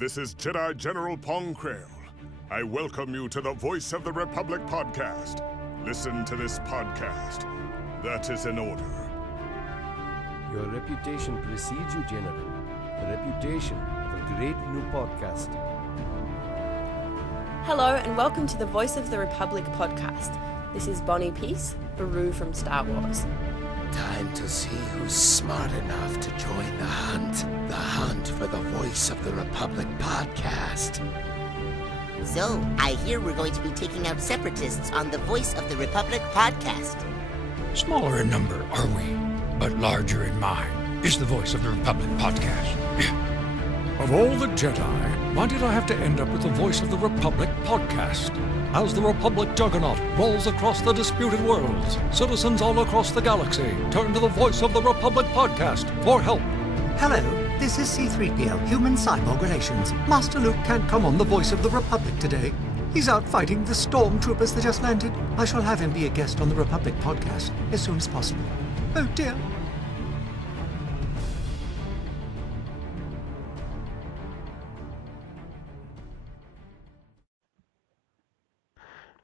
This is Jedi General Pong Krail. I welcome you to the Voice of the Republic podcast. Listen to this podcast. That is in order. Your reputation precedes you, General. The reputation of a great new podcast. Hello and welcome to the Voice of the Republic podcast. This is Bonnie Peace, Baru from Star Wars. Time to see who's smart enough to join the hunt. The hunt for the Voice of the Republic podcast. So, I hear we're going to be taking out separatists on the Voice of the Republic podcast. Smaller in number, are we? But larger in mind is the Voice of the Republic podcast. Of all the Jedi, why did I have to end up with the Voice of the Republic podcast? As the Republic juggernaut rolls across the disputed worlds, citizens all across the galaxy turn to the Voice of the Republic podcast for help. Hello, this is C-3PO, Human-Cyborg Relations. Master Luke can't come on the Voice of the Republic today. He's out fighting the stormtroopers that just landed. I shall have him be a guest on the Republic podcast as soon as possible. Oh dear.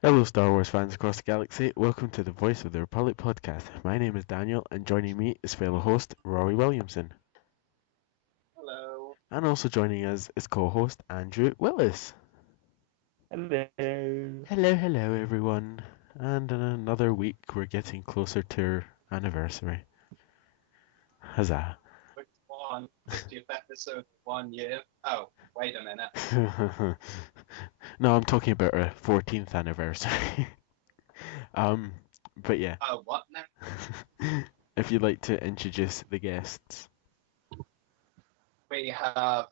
Hello Star Wars fans across the galaxy, welcome to the Voice of the Republic podcast. My name is Daniel and joining me is fellow host Rory Williamson. Hello. And also joining us is co-host Andrew Willis. Hello. Hello everyone. And in another week we're getting closer to our anniversary. Huzzah. Which one? 50th episode, 1 year. Oh, wait a minute. No, I'm talking about our 14th anniversary. But yeah. Oh, what now? If you'd like to introduce the guests. We have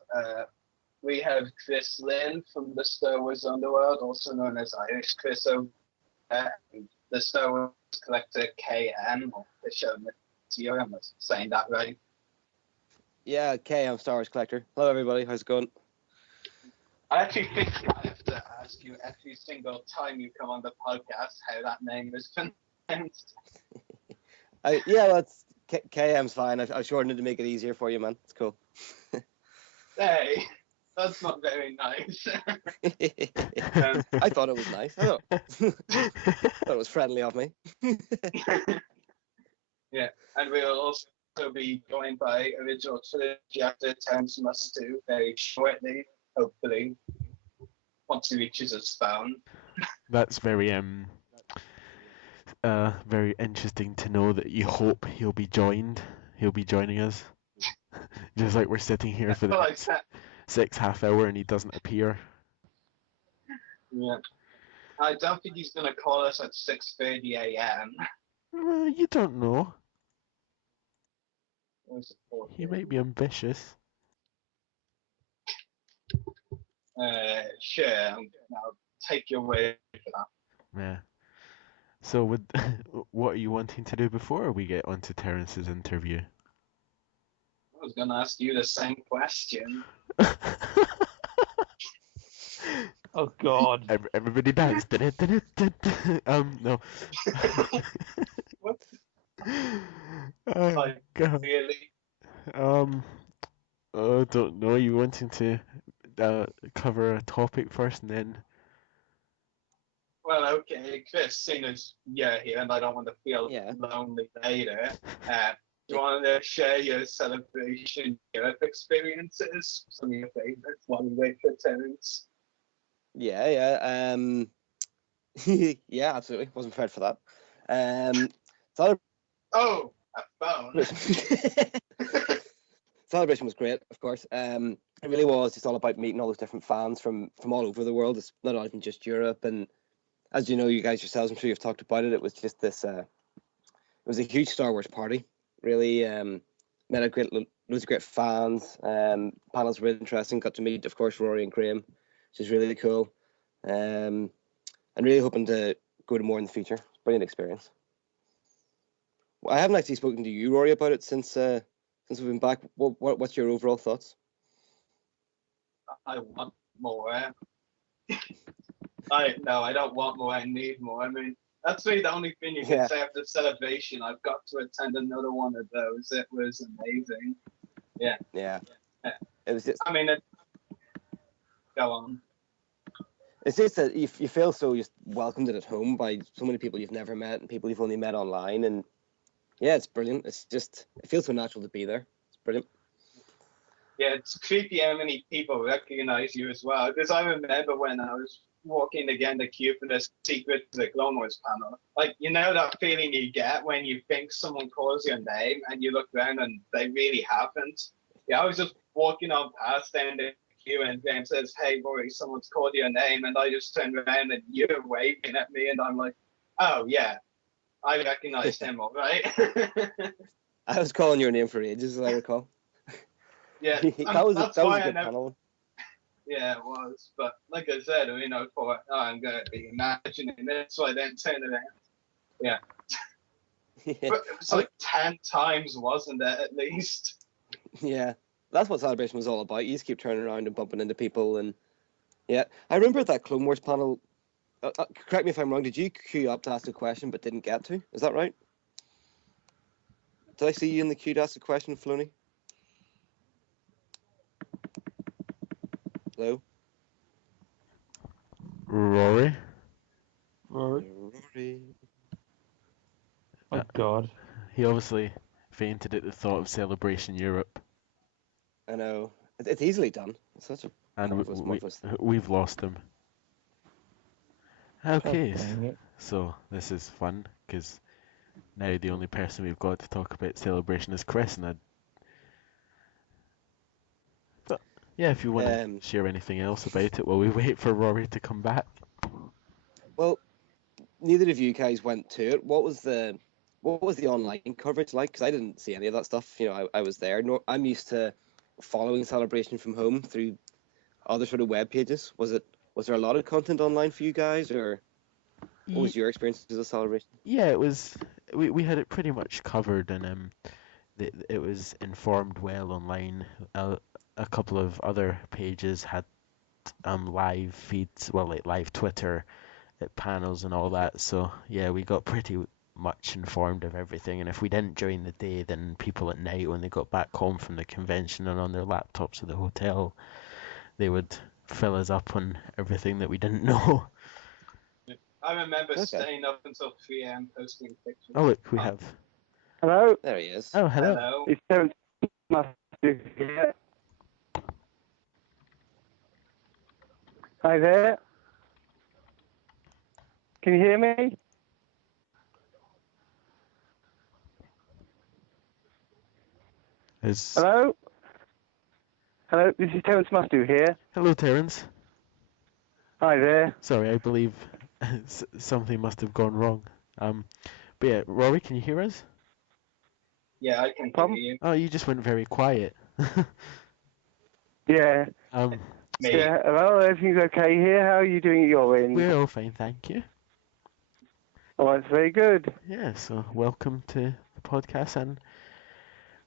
Chris Lynn from the Star Wars Underworld, also known as Irish Chris over there, and the Star Wars collector KM, or the show Mateo, I'm saying that right. Yeah, Kay, I'm Star Wars Collector. Hello everybody, how's it going? I actually think I have to ask you every single time you come on the podcast how that name is pronounced. Well, it's KM's fine. I've shortened it to make it easier for you, man. It's cool. Hey, that's not very nice. I thought it was nice. I thought it was friendly of me. Yeah, and we'll also be joined by original trilogy actor Terence Mustoo very shortly, hopefully, once he reaches his spawn. That's very very interesting to know that you hope he'll be joining us. Just like we're sitting here for the next 6 half hour and he doesn't appear. Yeah. I don't think he's going to call us at 6:30 a.m. You don't know. He might be ambitious. Sure, I'll take your word for that. Yeah. So what are you wanting to do before we get onto Terence's interview? I was going to ask you the same question. Oh God. Everybody dance. No. What? Oh, God. Really? I don't know. You wanting to cover a topic first and then? Well, okay, Chris, seeing as you're here and I don't want to feel lonely later, do you want to share your celebration Europe experiences? Some of your favorites while we wait for Terence? Yeah. Yeah, absolutely. Wasn't prepared for that. Oh, a phone. Celebration was great, of course. It really was just all about meeting all those different fans from all over the world. It's not even just Europe. And as you know, you guys yourselves, I'm sure you've talked about it. It was just this. It was a huge Star Wars party. Really met a loads of great fans. Panels were interesting. Got to meet, of course, Rory and Graham, which is really cool. And really hoping to go to more in the future. Brilliant experience. I haven't actually spoken to you, Rory, about it since we've been back. What's your overall thoughts? I want more. I don't want more. I need more. I mean, that's really the only thing you can say after celebration. I've got to attend another one of those. It was amazing. Yeah. It was just. I mean, Go on. It's just that you feel so just welcomed at home by so many people you've never met and people you've only met online, and yeah, it's brilliant. It feels so natural to be there. It's brilliant. Yeah, it's creepy how many people recognize you as well. Because I remember when I was walking again the queue for the Secret to the Clone Wars panel, like, you know that feeling you get when you think someone calls your name and you look around and they really haven't. Yeah, I was just walking on past down the queue and James says, "Hey, Rory, someone's called your name," and I just turned around and you're waving at me, and I'm like, "Oh yeah, I recognized him, all right." I was calling your name for ages, as I recall. Yeah, that was a good never, panel. Yeah, it was. But like I said, I thought, oh, I'm going to be imagining this, so I then turned it around. Yeah. But it was like 10 times, wasn't it, at least? Yeah, that's what Celebration was all about. You just keep turning around and bumping into people. And yeah, I remember at that Clone Wars panel, correct me if I'm wrong, did you queue up to ask a question but didn't get to? Is that right? Did I see you in the queue to ask a question, Filoni? Hello? Rory? Rory? Oh, God. He obviously fainted at the thought of Celebration Europe. I know. It's easily done. It's such a marvelous thing. We've lost him. Okay, so this is fun, because now the only person we've got to talk about Celebration is Chris, and but yeah, if you want to share anything else about it while we wait for Rory to come back. Well, neither of you guys went to it. What was the online coverage like? Because I didn't see any of that stuff. I was there. I'm used to following Celebration from home through other sort of web pages. Was there a lot of content online for you guys, or what was your experience with the Celebration? Yeah, it was. We had it pretty much covered, and it was informed well online. A couple of other pages had live feeds, well, like live Twitter panels and all that. So yeah, we got pretty much informed of everything. And if we didn't during the day, then people at night, when they got back home from the convention and on their laptops at the hotel, they would fill us up on everything that we didn't know. I remember staying up until 3 a.m. posting pictures. Oh, look, we have. Hello? There he is. Oh, hello. It's Terence Mustoo here. Hi there. Can you hear me? Hello? Hello, this is Terence Mustoo here. Hello, Terence. Hi there. Sorry, I believe something must have gone wrong. But yeah, Rory, can you hear us? Yeah, I can hear you. Oh, you just went very quiet. Yeah. Yeah, hello, everything's okay here. How are you doing at your end? We're all fine, thank you. Oh, that's very good. Yeah, so welcome to the podcast, and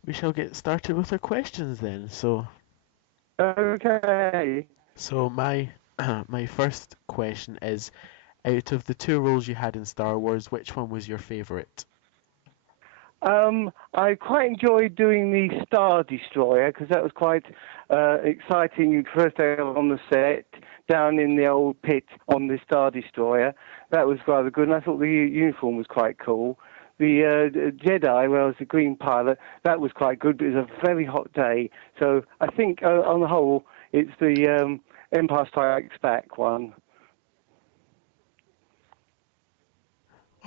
we shall get started with our questions then. So. Okay. So my first question is, out of the 2 roles you had in Star Wars, which one was your favourite? I quite enjoyed doing the Star Destroyer because that was quite exciting. First day on the set, down in the old pit on the Star Destroyer. That was rather good, and I thought the uniform was quite cool. The Jedi, where I was the Green pilot, that was quite good, but it was a very hot day. So I think, on the whole, it's the Empire Strikes Back one.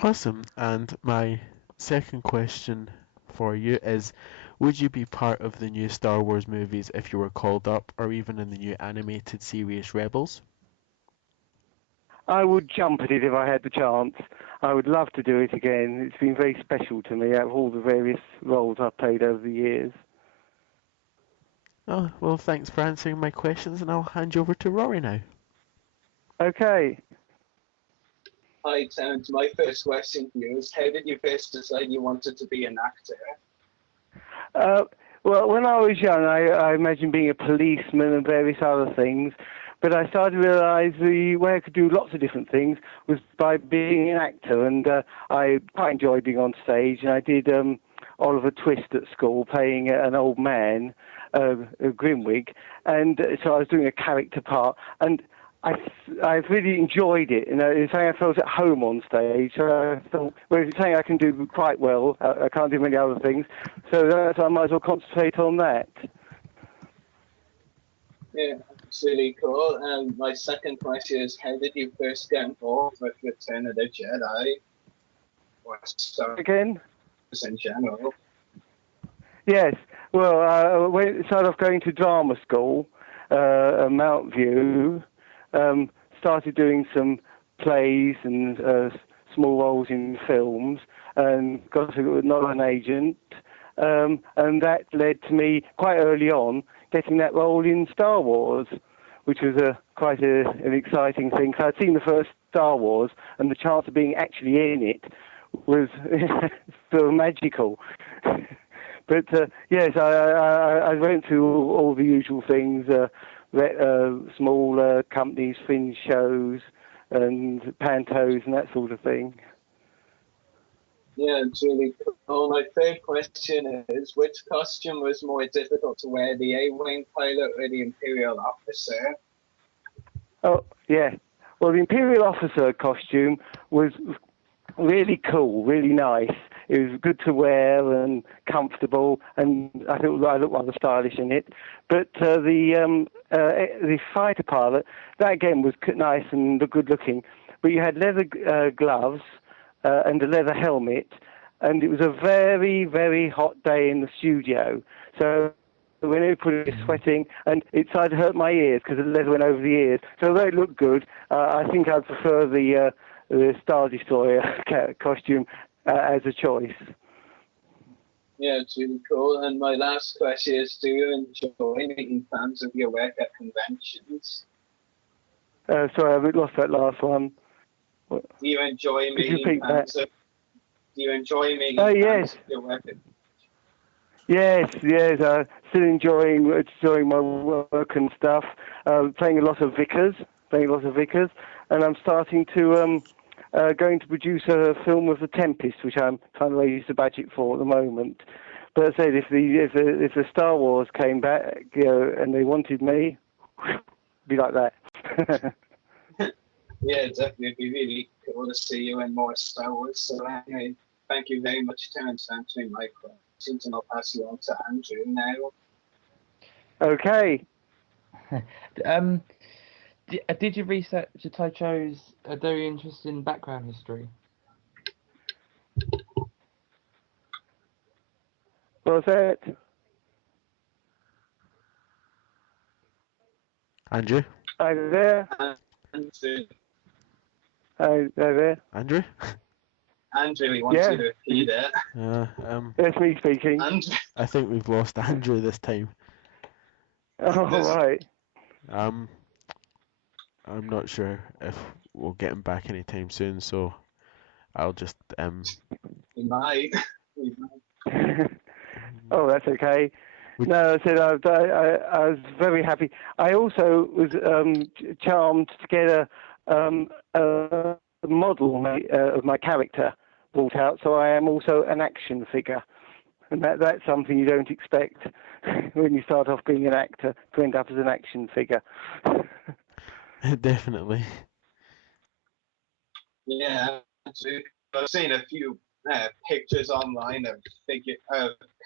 Awesome. And my second question for you is, would you be part of the new Star Wars movies if you were called up, or even in the new animated series Rebels? I would jump at it if I had the chance. I would love to do it again. It's been very special to me out of all the various roles I've played over the years. Oh, well, thanks for answering my questions, and I'll hand you over to Rory now. Okay. Hi, Terence. My first question for you is, how did you first decide you wanted to be an actor? Well, when I was young, I imagined being a policeman and various other things. But I started to realise the way I could do lots of different things was by being an actor. And I quite enjoyed being on stage. And I did Oliver Twist at school, playing an old man. Grimwig, and so I was doing a character part, and I've really enjoyed it. You know, it's something I felt at home on stage. So I thought, well, it's something I can do quite well. I can't do many other things, so I might as well concentrate on that. Yeah, it's really cool. And my second question is, how did you first get involved with Return of the Jedi? Or Star Again? Wars in general? Yes. Well, I started off going to drama school at Mount View. Started doing some plays and small roles in films, and got not an agent. And that led to me quite early on getting that role in Star Wars, which was quite an exciting thing. So I'd seen the first Star Wars, and the chance of being actually in it was sort of magical. But yes, I went through all the usual things, small companies, fringe shows, and pantos and that sort of thing. Yeah, it's really cool. My third question is, which costume was more difficult to wear, the A-Wing pilot or the Imperial officer? Oh, yeah. Well, the Imperial officer costume was really cool, really nice. It was good to wear and comfortable, and I thought I looked rather stylish in it. But the fighter pilot, that again was nice and good looking, but you had leather gloves and a leather helmet, and it was a very, very hot day in the studio. So when everybody was sweating, and it started to hurt my ears because the leather went over the ears. So although it looked good, I think I'd prefer the Star Destroyer costume as a choice. Yeah, it's really cool. And my last question is, do you enjoy meeting fans of your work at conventions? Sorry, I lost that last one. Do you enjoy meeting fans of... Do you enjoy meeting yes. fans of your work at... Yes, still enjoying my work and stuff. Playing a lot of vicars, and I'm starting to going to produce a film of The Tempest, which I'm trying to raise the budget for at the moment. But I said, if the Star Wars came back, and they wanted me, be like that. Yeah, definitely. It'd be really cool to see you in more Star Wars. So anyway, thank you very much, Terence, for answering my questions, and I'll pass you on to Andrew now. Okay. Did you research Taicho's very interesting background history? What's that? Andrew? Are you there? Andrew. Are you there? Andrew? Andrew, he wants you to repeat it. That's me speaking. Andrew. I think we've lost Andrew this time. Oh, right. I'm not sure if we'll get him back anytime soon, so I'll just We might. Oh, that's okay. No, I said I was very happy. I also was charmed to get a model of my character brought out, so I am also an action figure. And that's something you don't expect when you start off being an actor, to end up as an action figure. Definitely. Yeah, I've seen a few pictures online of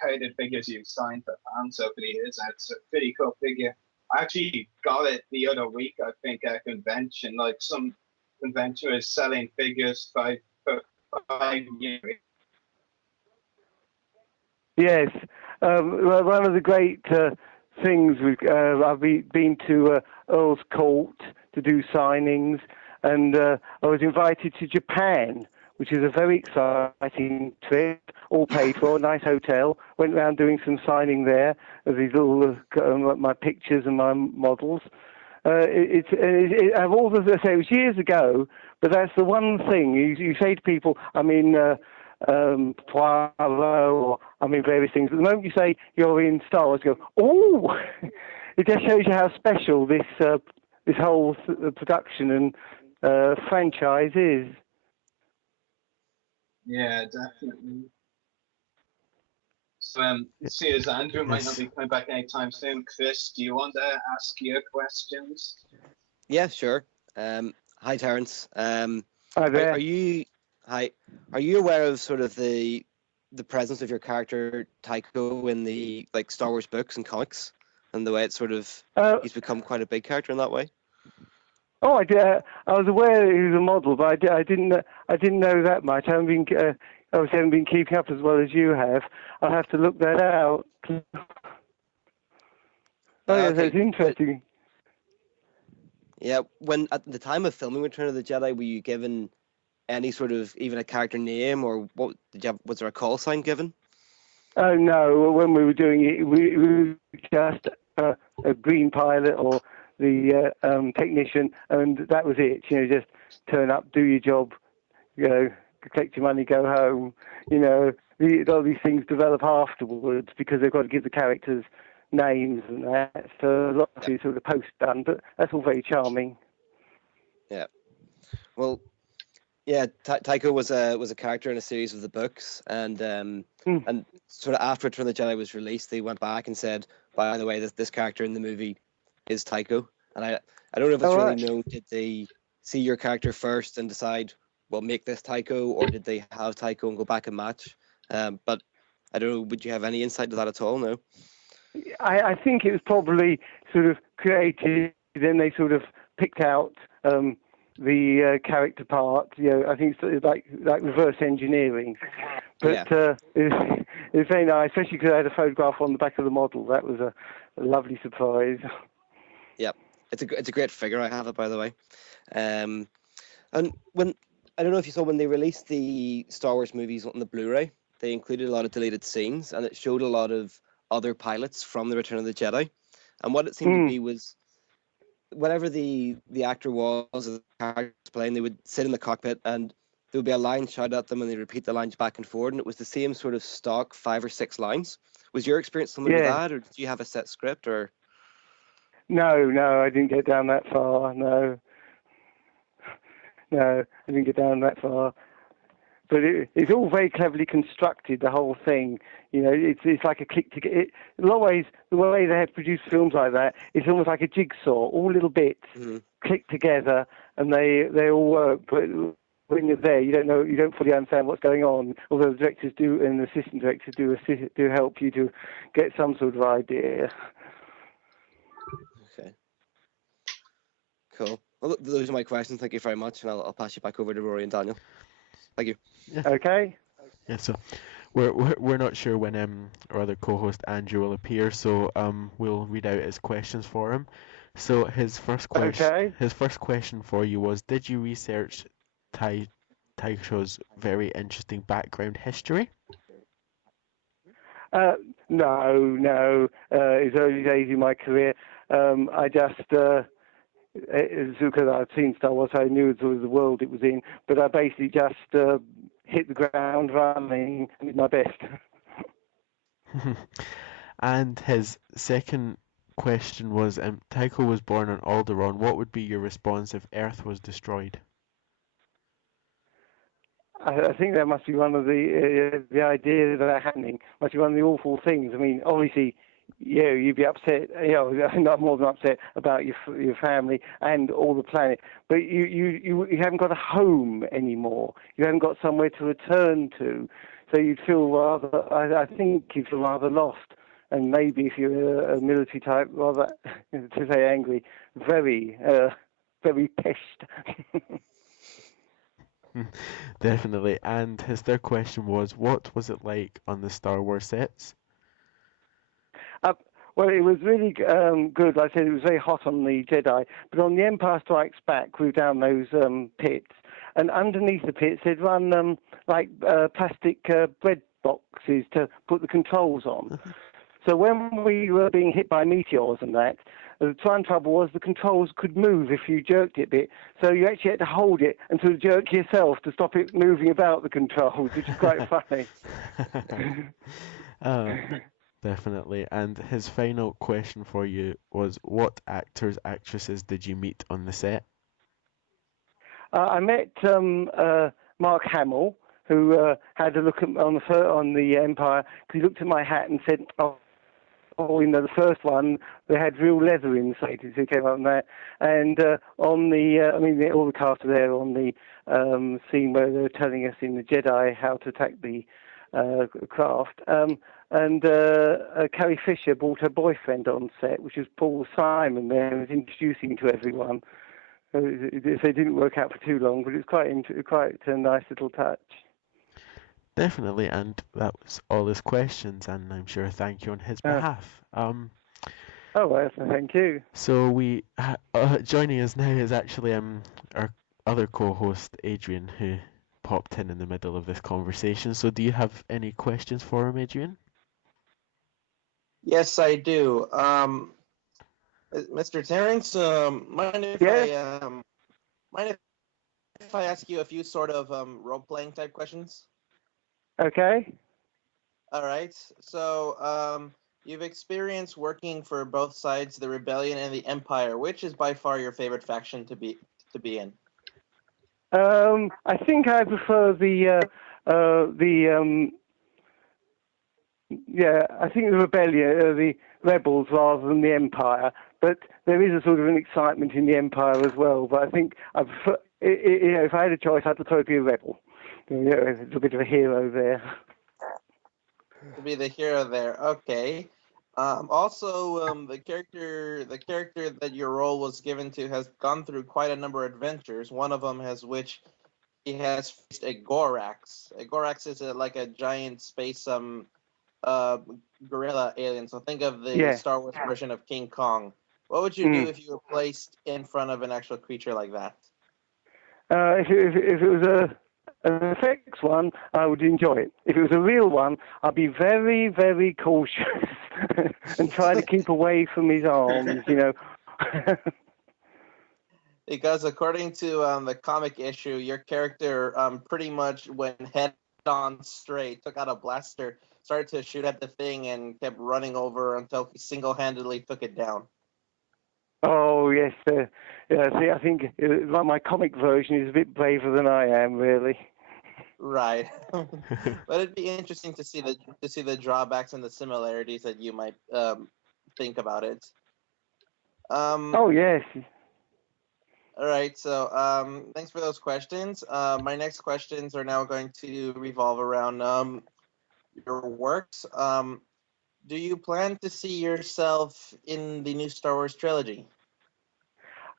coded figures you've signed for fans over the years. It's a pretty cool figure. I actually got it the other week, I think, at a convention. Like, some convention is selling figures for €5. Yes. One of the great things, I've been to Earl's Court to do signings, and I was invited to Japan, which is a very exciting trip, all paid for, a nice hotel. Went around doing some signing there of these little my pictures and my models. I've always say it was years ago, but that's the one thing you say to people. I mean, Poirot, or I mean various things. But the moment you say you're in Star Wars, you go, oh! It just shows you how special this whole production and franchise is. Yeah, definitely. See as Andrew might not Yes. be coming back anytime soon. Chris, do you want to ask your questions? Yeah, sure. Hi, Terence. Hi there. Are you hi? Are you aware of sort of the presence of your character Tycho in the like Star Wars books and comics, and the way it's sort of he's become quite a big character in that way? Oh, I did. I was aware he was a model, but I didn't know that much. I haven't been keeping up as well as you have. I'll have to look that out. Oh, yeah, Okay. that's interesting. Yeah, when at the time of filming Return of the Jedi, were you given any sort of even a character name, or what did you have? Was there a call sign given? Oh no, when we were doing it, we were just a green pilot or the technician, and that was it. You know, just turn up, do your job, you know, collect your money, go home. You know, all these things develop afterwards because they've got to give the characters names and that. So a lot of it sort of post done, but that's all very charming. Yeah. Well, yeah, Tycho was a character in a series of the books, and sort of after Return of the Jedi was released, they went back and said, by the way, this character in the movie is Tycho. And I don't know if it's really known. Did they see your character first and decide, well, make this Tycho, or did they have Tycho and go back and match? But I don't know. Would you have any insight to that at all? No. I think it was probably sort of created, then they sort of picked out the character part. You know, I think it's like reverse engineering. But it's very nice, especially because I had a photograph on the back of the model. That was a lovely surprise. Yep, it's a great figure. I have it, by the way. And when I don't know if you saw when they released the Star Wars movies on the Blu-ray, they included a lot of deleted scenes, and it showed a lot of other pilots from the Return of the Jedi. And what it seemed to be was, whatever the actor was, the character was playing, they would sit in the cockpit and there would be a line shouted at them and they repeat the lines back and forward, and it was the same sort of stock 5 or 6 lines. Was your experience similar to that, or did you have a set script? Or No, I didn't get down that far. No, I didn't get down that far. But it's all very cleverly constructed, the whole thing. You know, it's like a click to get it. In a lot of ways, the way they have produced films like that, it's almost like a jigsaw. All little bits click together, and they all work. But when you're there, you don't fully understand what's going on. Although the directors do, and the assistant directors do help you to get some sort of idea. Okay. Cool. Well, those are my questions. Thank you very much, and I'll pass you back over to Rory and Daniel. Thank you. Yeah. Okay. Yeah. So we're not sure when our other co-host Andrew will appear, so we'll read out his questions for him. So his first question for you was: did you research Tycho's very interesting background history? No. His early days in my career, I just. Because I'd seen Star Wars, I knew sort of the world it was in, but I basically just hit the ground running and did my best. And his second question was, Tycho was born on Alderaan. What would be your response if Earth was destroyed? I think that must be one of the ideas that are happening. Must be one of the awful things. I mean, obviously, yeah, you'd be upset, not more than upset about your family and all the planet, but you haven't got a home anymore. You haven't got somewhere to return to, so you'd feel rather. I think you'd feel rather lost, and maybe if you're a military type, rather to say angry, very pissed. Definitely. And his third question was, what was it like on the Star Wars sets? Well, it was really good. Like I said, it was very hot on the Jedi, but on the Empire Strikes Back, we were down those pits, and underneath the pits they'd run plastic bread boxes to put the controls on. So when we were being hit by meteors and that, the trouble was the controls could move if you jerked it a bit. So you actually had to hold it and sort of jerk yourself to stop it moving about the controls, which is quite funny. Definitely. And his final question for you was, what actors, actresses did you meet on the set? I met Mark Hamill, who had a look at on the Empire, because he looked at my hat and said, the first one, they had real leather inside, so he came up on that. And on the, all the cast were there on the scene where they were telling us in the Jedi how to attack the craft. Carrie Fisher brought her boyfriend on set, which was Paul Simon there, and was introducing to everyone. So it didn't work out for too long, but it was quite a nice little touch. Definitely, and that was all his questions, and I'm sure thank you on his behalf. Oh, well, thank you. So joining us now is actually our other co-host, Adrian, who popped in the middle of this conversation. So do you have any questions for him, Adrian? Yes, I do. Mr. Terence, mind if I ask you a few sort of role-playing type questions? Okay. All right. So, you've experienced working for both sides, the Rebellion and the Empire. Which is by far your favorite faction to be in? I think I prefer the Rebellion, the Rebels, rather than the Empire. But there is a sort of an excitement in the Empire as well. But I think I prefer, if I had a choice, I'd prefer to be a rebel. A little bit of a hero there. To be the hero there, okay. Also, the character that your role was given to has gone through quite a number of adventures. One of them which he has faced a Gorax. A Gorax is like a giant space gorilla alien. So think of the Star Wars version of King Kong. What would you do if you were placed in front of an actual creature like that? If it was an effects one, I would enjoy it. If it was a real one, I'd be very, very cautious and try to keep away from his arms, Because according to the comic issue, your character pretty much went head on straight, took out a blaster, started to shoot at the thing, and kept running over until he single-handedly took it down. Oh, yes. See, I think my comic version is a bit braver than I am, really. Right. But it'd be interesting to see the drawbacks and the similarities that you might think about it. Oh, yes. All right, so thanks for those questions. My next questions are now going to revolve around your works. Do you plan to see yourself in the new Star Wars trilogy?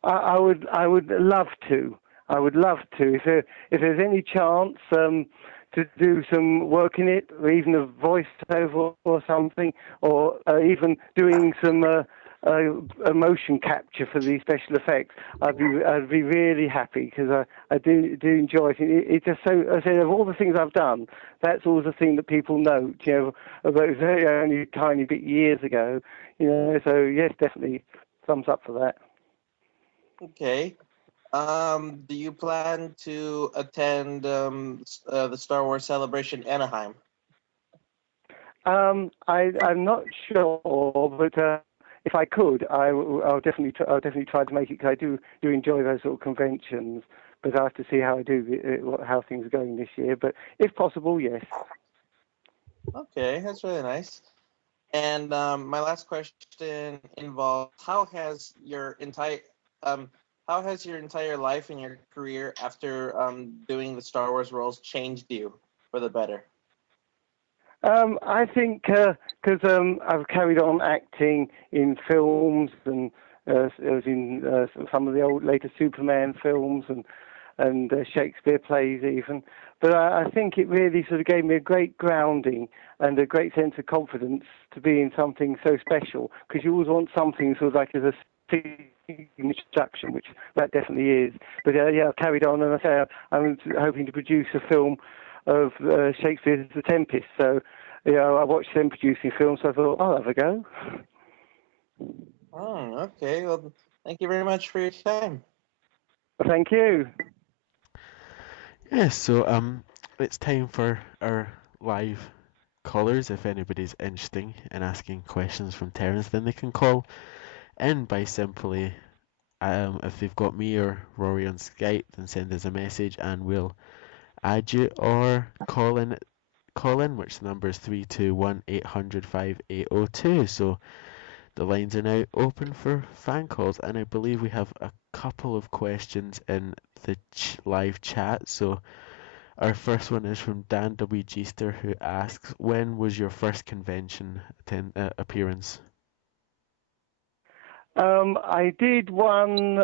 I would love to. I would love to. If there's any chance to do some work in it, or even a voiceover or something, or even doing some motion capture for the special effects, I'd be really happy, because I do enjoy it. It's just so, I said, of all the things I've done, that's always the thing that people note, although it was only a tiny bit years ago, so yes, definitely thumbs up for that. Okay. Do you plan to attend the Star Wars Celebration Anaheim? I'm not sure, but if I could, I'll definitely try to make it, because I do enjoy those sort of conventions. But I have to see how I do, how things are going this year. But if possible, yes. Okay, that's really nice. And my last question involves: how has your entire life and your career after doing the Star Wars roles changed you for the better? I think because I've carried on acting in films, and I was in some of the later Superman films and Shakespeare plays even. But I think it really sort of gave me a great grounding and a great sense of confidence to be in something so special, because you always want something sort of like as a introduction, which that definitely is. But I've carried on, and I say I'm hoping to produce a film of Shakespeare's The Tempest. So, I watched them producing films, so I thought, I'll have a go. Oh, okay. Well, thank you very much for your time. Thank you. Yeah, so it's time for our live callers. If anybody's interested in asking questions from Terence, then they can call in by simply, if they've got me or Rory on Skype, then send us a message and we'll add you or call in, which the number is 321-800-5802. So the lines are now open for fan calls, and I believe we have a couple of questions in the live chat. So our first one is from Dan W. Geester, who asks, when was your first convention appearance? I did one.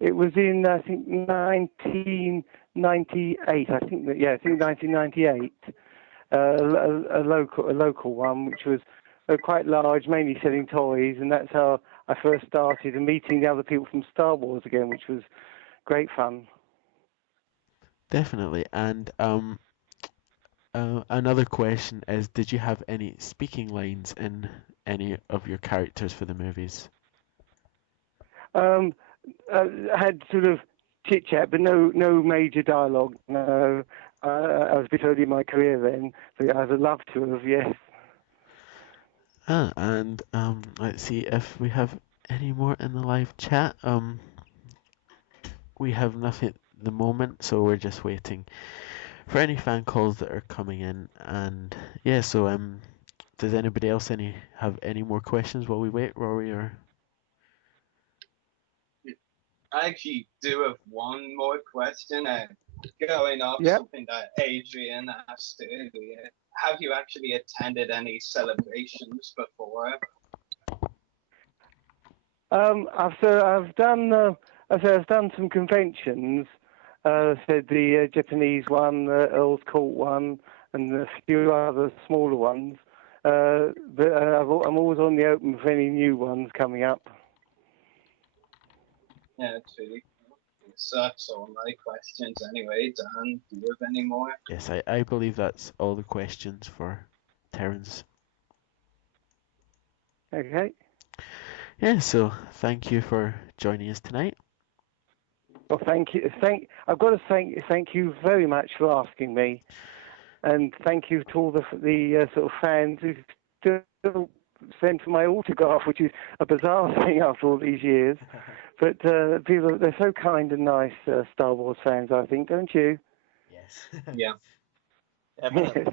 It was in, I think, 1998. I think 1998. A local one, which was quite large, mainly selling toys, and that's how I first started, and meeting the other people from Star Wars again, which was great fun. Definitely. And another question is, did you have any speaking lines in any of your characters for the movies? I had sort of chit chat, but no major dialogue. No, I was a bit early in my career then, so I'd have loved to have. Yes. And let's see if we have any more in the live chat. We have nothing at the moment, so we're just waiting for any fan calls that are coming in. And yeah, so does anybody else have any more questions while we wait, Rory? Or I actually do have one more question. Going off something that Adrian asked earlier, have you actually attended any celebrations before? I've done some conventions. Said the Japanese one, the Earl's Court one, and a few other smaller ones. But I'm always on the open for any new ones coming up. Yeah, it's really cool. So that's all my questions anyway. Dan, do you have any more? yes, I believe that's all the questions for Terence. Okay. Yeah, so thank you for joining us tonight. Well, thank you. I've got to thank you very much for asking me, and thank you to all the sort of fans who still send for my autograph, which is a bizarre thing after all these years. But people, they're so kind and nice, Star Wars fans, I think, don't you? Yes. Yeah. Definitely.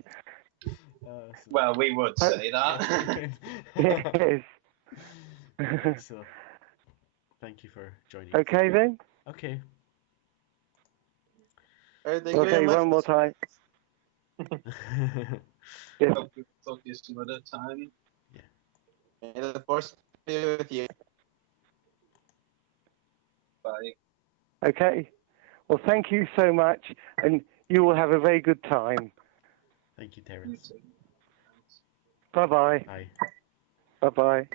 Well, we would say that. Yes. So, thank you for joining. Okay then. Okay. Okay, one more time. Yeah. Hope we talk to you some other time. May the force be with you. Bye. Okay. Well, thank you so much, and you will have a very good time. Thank you, Terence. Bye-bye. Bye. Bye-bye.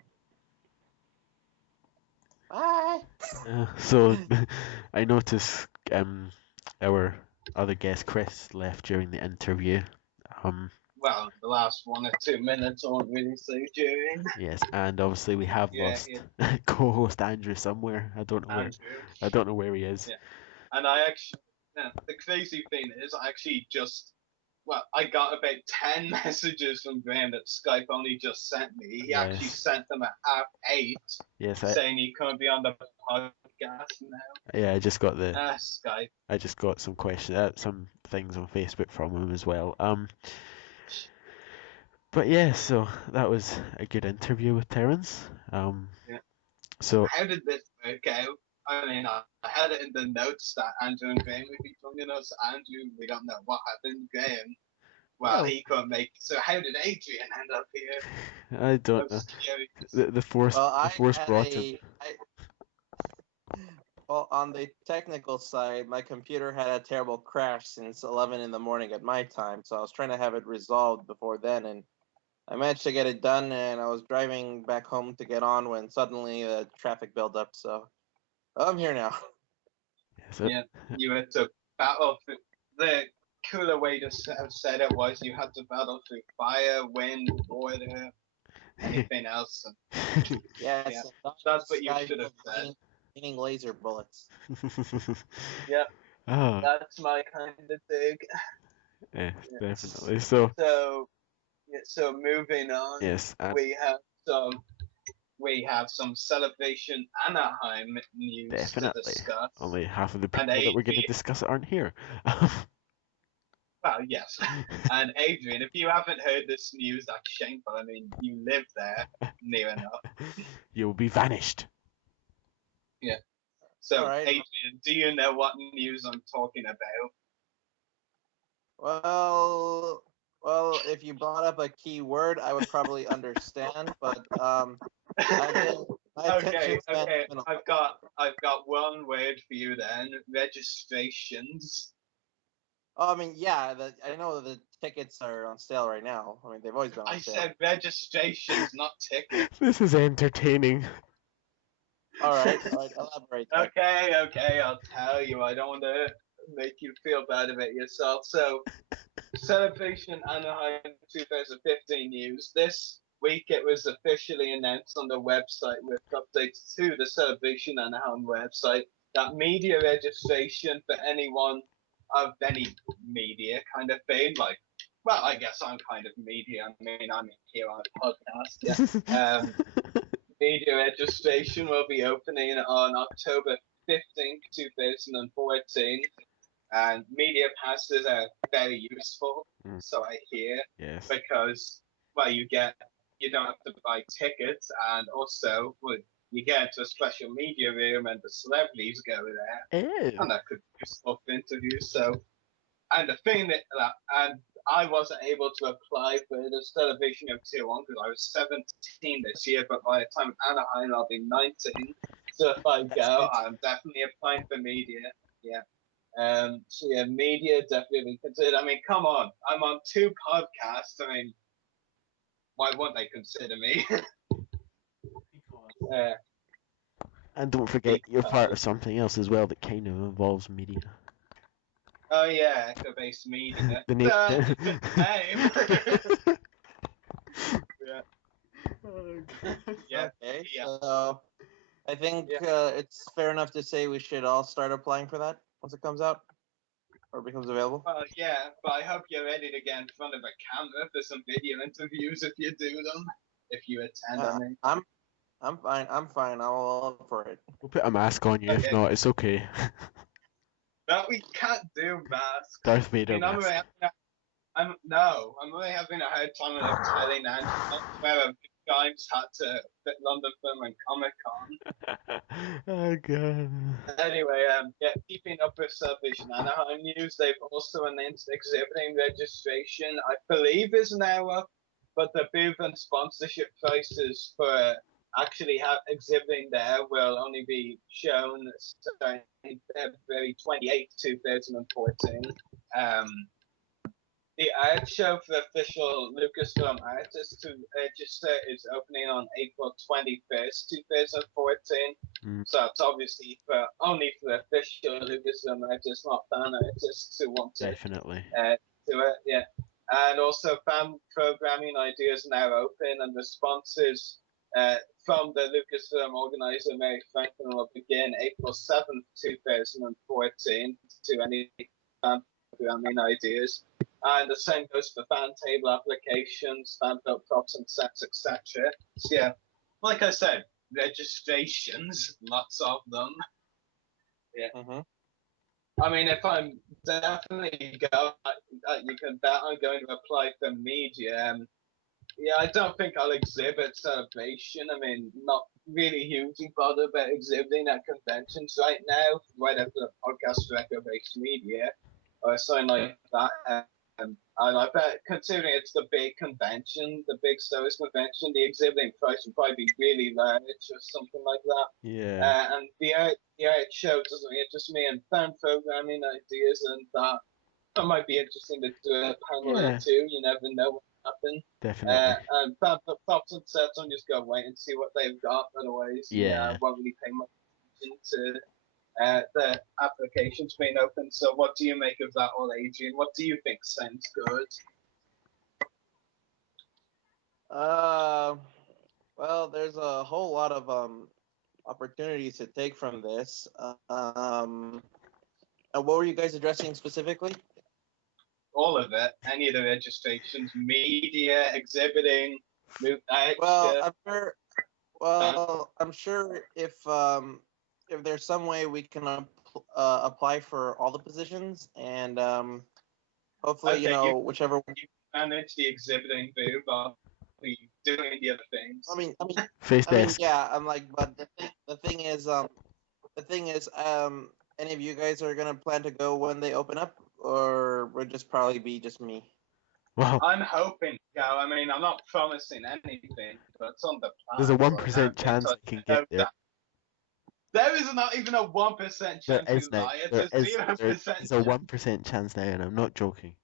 Bye. So, I noticed our other guest, Chris, left during the interview. Well, the last 1 or 2 minutes aren't really so during. Yes, and obviously we have lost co-host Andrew somewhere. I don't know where he is. Yeah. And I actually, the crazy thing is, I got about 10 messages from Graham that Skype only just sent me. He actually sent them at 8:30. Yes, saying he couldn't be on the podcast now. Yeah, I just got Skype. I just got some some things on Facebook from him as well. But yeah, so that was a good interview with Terence. So how did this work out? I mean, I had it in the notes that Andrew and Graham would be joining us. Andrew, we don't know what happened. Graham, well, he couldn't make it. So how did Adrian end up here? I don't know. The force brought him. Well, on the technical side, my computer had a terrible crash since 11 in the morning at my time, so I was trying to have it resolved before then, and I managed to get it done, and I was driving back home to get on when suddenly the traffic built up, so I'm here now. Yeah, you had to battle through. The cooler way to have said it was you had to battle through fire, wind, water, anything else. Yes, that's what you should have said. Meaning laser bullets. Yeah, that's my kind of dig. Yeah, definitely. So moving on. Yes. We have some Celebration Anaheim news Definitely. to discuss. Only half of the people that we're going to discuss aren't here. Well, yes. And Adrian, if you haven't heard this news, that's shameful. I mean, you live there near enough. You'll be vanished. Yeah. So, All right. Adrian, do you know what news I'm talking about? Well, if you brought up a key word, I would probably understand, but Okay. I've got one word for you then. Registrations. Oh, I mean, yeah, I know the tickets are on sale right now. I mean, they've always been on sale. I said registrations, not tickets. This is entertaining. All right, elaborate. Okay, I'll tell you. I don't want to make you feel bad about yourself. So, Celebration Anaheim 2015 news. This week it was officially announced on the website with updates to the Celebration Anaheim website that media registration for anyone of any media kind of thing, like, well, I guess I'm kind of media. I mean, I'm here on a podcast. Yeah. Media registration will be opening on October 15th, 2014. And media passes are very useful, so I hear. Yes. Because, well, you don't have to buy tickets, and also, well, you get into a special media room, and the celebrities go there, and that could be useful for interviews. So, and the thing and I wasn't able to apply for the Celebration of Tier 1 because I was 17 this year, but by the time Anaheim, I'll be 19. So if I go, I'm definitely applying for media. Yeah. So yeah, media definitely considered. I mean, come on, I'm on 2 podcasts. I mean, why won't they consider me? And don't forget, you're part of something else as well that kind of involves media. Oh yeah, echo-based media. The name. Yeah. Okay. So I think it's fair enough to say we should all start applying for that once it comes out or becomes available. Yeah, but I hope you're ready to get in front of a camera for some video interviews if you do them. If you attend, I mean. I'm fine. I'm all up for it. We'll put a mask on you. If not, it's okay. No, we can't do masks. Darth Vader mask. I'm really having a hard time of telling Andrew where a big Giants had to fit London Film and Comic Con. Oh god. Anyway, keeping up with Celebration Anaheim news, they've also announced exhibiting registration. I believe is now up, but the booth and sponsorship prices for actually exhibiting there will only be shown starting February 28th, 2014. The art show for official Lucasfilm artists to register is opening on April 21st, 2014. So it's obviously only for official Lucasfilm artists, not fan artists who want to definitely do it. Yeah, and also fan programming ideas now open, and responses from the Lucasfilm organizer Mary Franklin will begin April 7th, 2014 to any fan programming ideas. And the same goes for fan table applications, fan-built props and sets, etc. So yeah, like I said, registrations, lots of them. Yeah. Mm-hmm. I mean, if I'm definitely you can bet I'm going to apply for media. Yeah, I don't think I'll exhibit Celebration. I mean, not really hugely bothered about exhibiting at conventions right now, right after the podcast for Echo-based media or something like that. And I bet, considering it's the big convention, the big Star Wars convention, the exhibiting price would probably be really large or something like that. Yeah. And the art show doesn't interest me, and fan programming ideas and that might be interesting to do a panel or two. You never know what will happen. Definitely. And fan props and sets, I'm just going to wait and see what they've got. Otherwise, I won't really pay much attention to the applications being open. So what do you make of that all, Adrian? What do you think sounds good? Well, there's a whole lot of opportunities to take from this. And what were you guys addressing specifically? All of it. Any of the registrations, media, exhibiting, I'm sure if there's some way we can apply for all the positions, and Hopefully, Okay, you know, whichever one. you manage the exhibiting booth, I'll be doing the other things. Face desk. Yeah, I'm like, but the thing is, any of you guys are gonna plan to go when they open up, or would just probably be just me? Wow. I'm hoping to go. I mean, I'm not promising anything, but it's on the plan. There's a 1% chance I can get there. There is not even a 1% chance, There is you now. lie. It's There a is. 0% There's chance. a 1% chance now, and I'm not joking.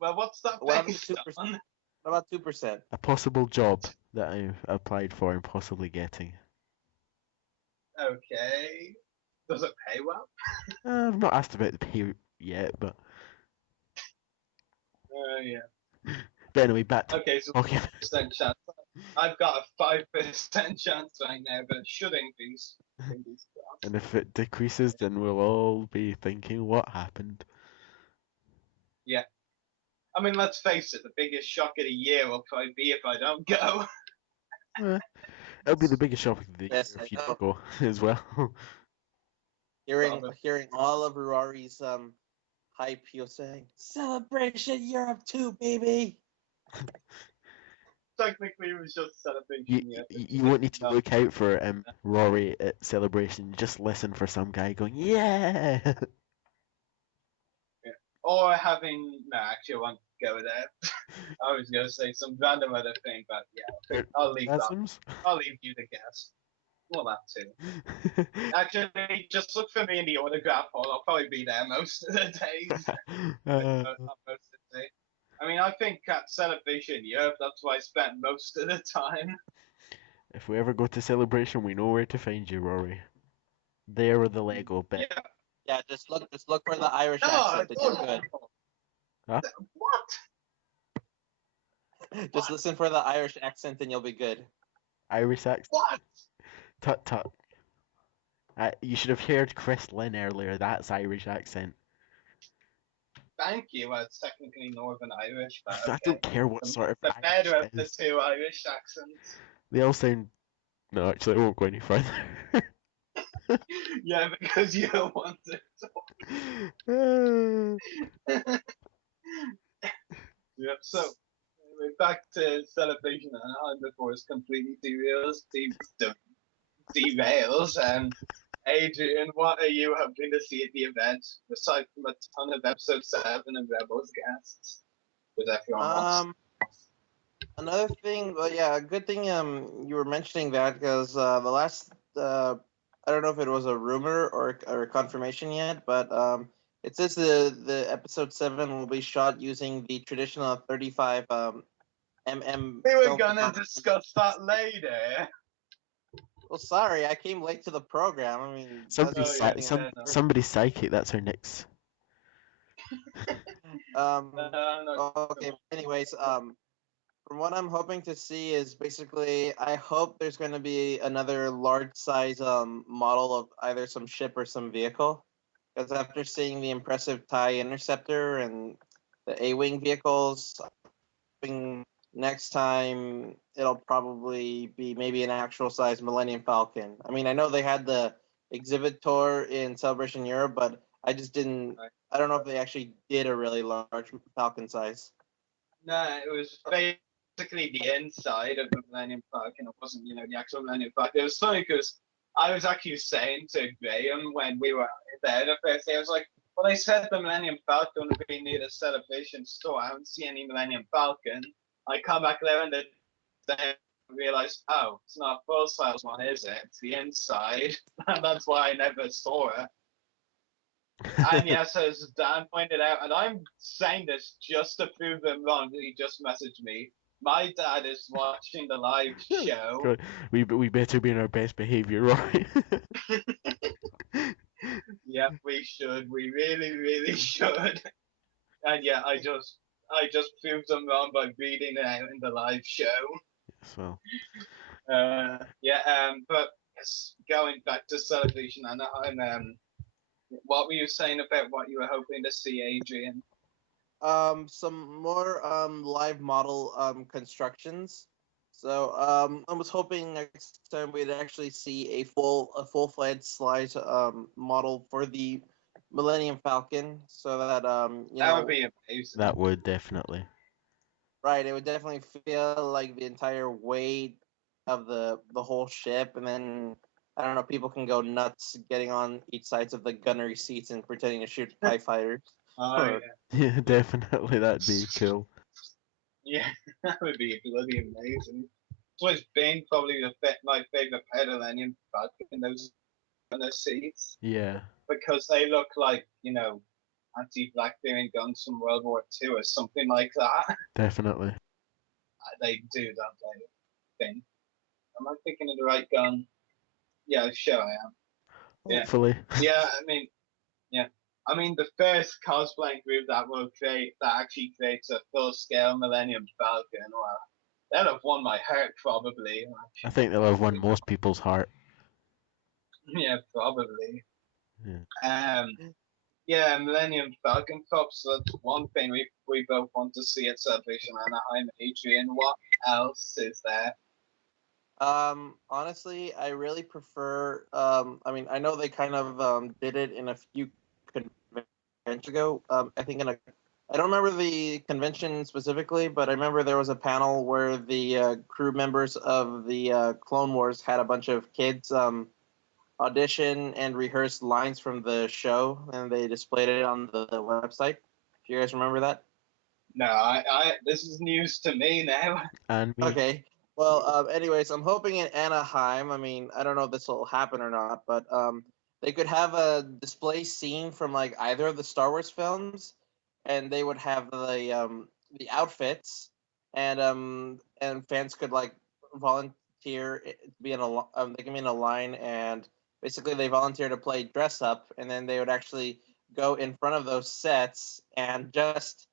Well, what's that based on? What about 2%? A possible job that I applied for and possibly getting. Okay. Does it pay well? I've not asked about the pay yet, but. Yeah. But anyway, back to Okay, so talking. 1% chance. I've got a 5% chance right now, but it should increase. And if it decreases, then we'll all be thinking, what happened? Yeah. I mean, let's face it, the biggest shock of the year will probably be if I don't go. It'll be the biggest shopping of the year if you do go as well. Hearing all of Rory's hype, you're saying Celebration Europe 2, baby. Technically, it was just Celebration Europe. You won't need to look out for Rory at Celebration. Just listen for some guy going, yeah! Or having, no, actually, I won't go there. I was going to say some random other thing, but yeah, I'll leave that. I'll leave you to guess. Well, that too. Actually, just look for me in the autograph hall. I'll probably be there most of the days. Most of the day. I mean, I think at Celebration Europe, that's where I spent most of the time. If we ever go to Celebration, we know where to find you, Rory. There with the Lego bit. Yeah, just look for the Irish accent and you're good. Huh? What? Just listen for the Irish accent and you'll be good. Irish accent? What? Tut tut. You should have heard Chris Lynn earlier. That's Irish accent. Thank you. Well, it's technically Northern Irish, but okay. I don't care what sort of the Irish better of it the is. two Irish accents. They all sound. No, actually, I won't go any further. Yeah, because you don't want to talk. Yep. So we're back to Celebration Anaheim before it's completely derails. And Adrian, what are you hoping to see at the event, aside from a ton of Episode 7 and Rebels guests? With everyone else? Another thing, well, yeah, a good thing you were mentioning that because the last I don't know if it was a rumor or a confirmation yet, but it says the Episode 7 will be shot using the traditional 35 mm. We were gonna discuss that later. Well, sorry, I came late to the program. I mean, somebody's psychic. That's her Nick's. Okay. Anyways, from what I'm hoping to see is basically, I hope there's going to be another large size model of either some ship or some vehicle. Because after seeing the impressive TIE Interceptor and the A-Wing vehicles, next time it'll probably be maybe an actual size Millennium Falcon. I mean, I know they had the exhibit tour in Celebration Europe, but I just didn't. I don't know if they actually did a really large Falcon size. No, it was basically the inside of the Millennium Falcon. It wasn't, the actual Millennium Falcon. It was funny because I was actually saying to Graham when we were there the first day, I was like, when I said the Millennium Falcon would be near the Celebration store, I don't see any Millennium Falcon. I come back there and then realized, oh, it's not a full-size one, is it? It's the inside. And that's why I never saw it. And yes, as Dan pointed out, and I'm saying this just to prove him wrong, he just messaged me. My dad is watching the live show. God, we better be in our best behavior, right? Yep, we should. We really, really should. And yeah, I just proved them wrong by reading it out in the live show. Yes, well. But going back to Celebration Anaheim, what were you saying about what you were hoping to see, Adrian? Some more live model constructions. So I was hoping next time we'd actually see a full-fledged slide model for the Millennium Falcon, so that that would be amazing. That would definitely. Right, it would definitely feel like the entire weight of the whole ship, and then I don't know, people can go nuts getting on each sides of the gunnery seats and pretending to shoot TIE fighters. Oh, Yeah, definitely, that'd be cool. yeah, that would be bloody amazing. It's always been probably my favorite part of Millennium Falcon in those seats. Yeah. Because they look like, anti-black bearing guns from World War II or something like that. Definitely. They do, don't they? Think. Am I thinking of the right gun? Yeah, sure I am. Hopefully. Yeah, I mean, the first cosplaying group that actually creates a full-scale Millennium Falcon, well, they'll have won my heart, probably. I think they'll have won most people's heart. Yeah, probably. Yeah. Yeah, Millennium Falcon Cops, that's one thing we both want to see at Celebration Anaheim. Adrian, what else is there? Honestly, I really prefer. I mean, I know they kind of did it in a few conventions ago. I think I don't remember the convention specifically, but I remember there was a panel where the crew members of the Clone Wars had a bunch of kids audition and rehearse lines from the show, and they displayed it on the website. Do you guys remember that? No, I this is news to me now. And me. Okay. Well, anyways, I'm hoping in Anaheim. I mean, I don't know if this will happen or not, but they could have a display scene from like either of the Star Wars films, and they would have the outfits, and fans could like volunteer to be in they can be in a line, and basically they volunteer to play dress up, and then they would actually go in front of those sets and just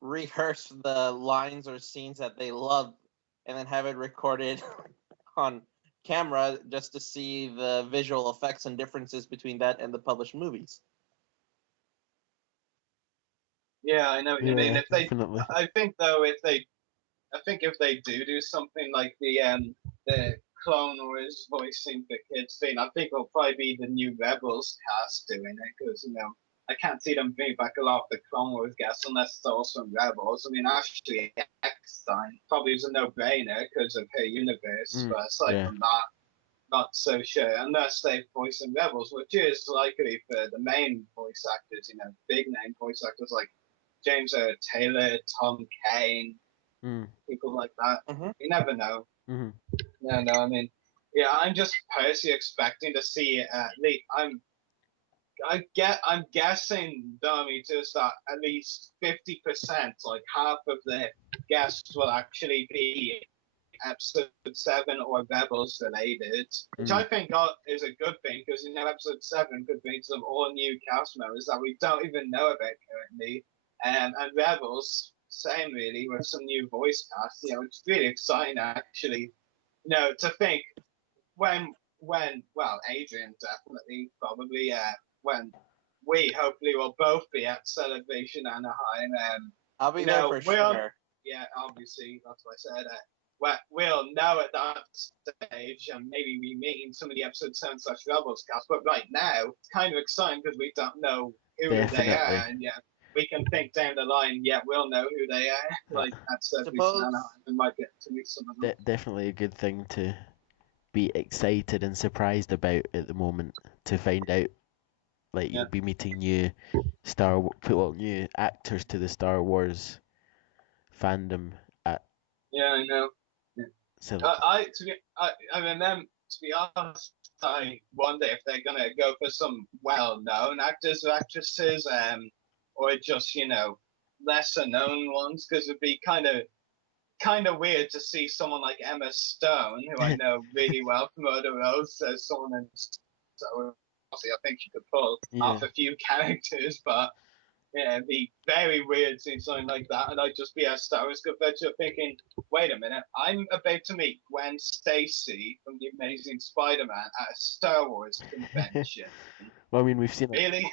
rehearse the lines or scenes that they love, and then have it recorded on camera just to see the visual effects and differences between that and the published movies. Yeah, I know what you mean. If they, definitely. I think if they do something like the Clone Wars voicing the kids thing, I think it'll probably be the new Rebels cast doing it, because I can't see them bringing back a lot of the Clone Wars guests unless it's also from Rebels. I mean, Ashley Eckstein probably is a no-brainer because of her universe, but aside from that, not so sure. Unless they voice in Rebels, which is likely for the main voice actors, big name voice actors like James Taylor, Tom Kane, people like that. You never know. No, I mean, yeah, I'm just personally expecting to see I'm guessing, Dummy, just that at least 50%, like half of the guests will actually be episode 7 or Rebels related, which I think is a good thing, because episode 7 could bring some all new cast members that we don't even know about currently, and Rebels, same really, with some new voice cast. It's really exciting actually. To think when Adrian definitely probably when we hopefully will both be at Celebration Anaheim. I'll be there for sure. Yeah, obviously, that's what I said. We'll know at that stage, and maybe be meeting some of the episode 7/Rebels cast. But right now, it's kind of exciting because we don't know who they are, and we can think down the line. Yeah, we'll know who they are. Like at Celebration Anaheim, we might get to meet some of them. Definitely a good thing to be excited and surprised about at the moment, to find out. Like, you'll be meeting new actors to the Star Wars fandom at. Yeah, I know. So I remember, to be honest, I wonder if they're gonna go for some well-known actors or actresses, or just lesser-known ones, because it'd be kind of weird to see someone like Emma Stone, who I know really well from other roles, as someone in. So I think she could pull off a few characters, but it'd be very weird seeing something like that, and I'd just be at Star Wars convention thinking, wait a minute, I'm about to meet Gwen Stacy from The Amazing Spider-Man at a Star Wars convention. Well, I mean, we've seen really?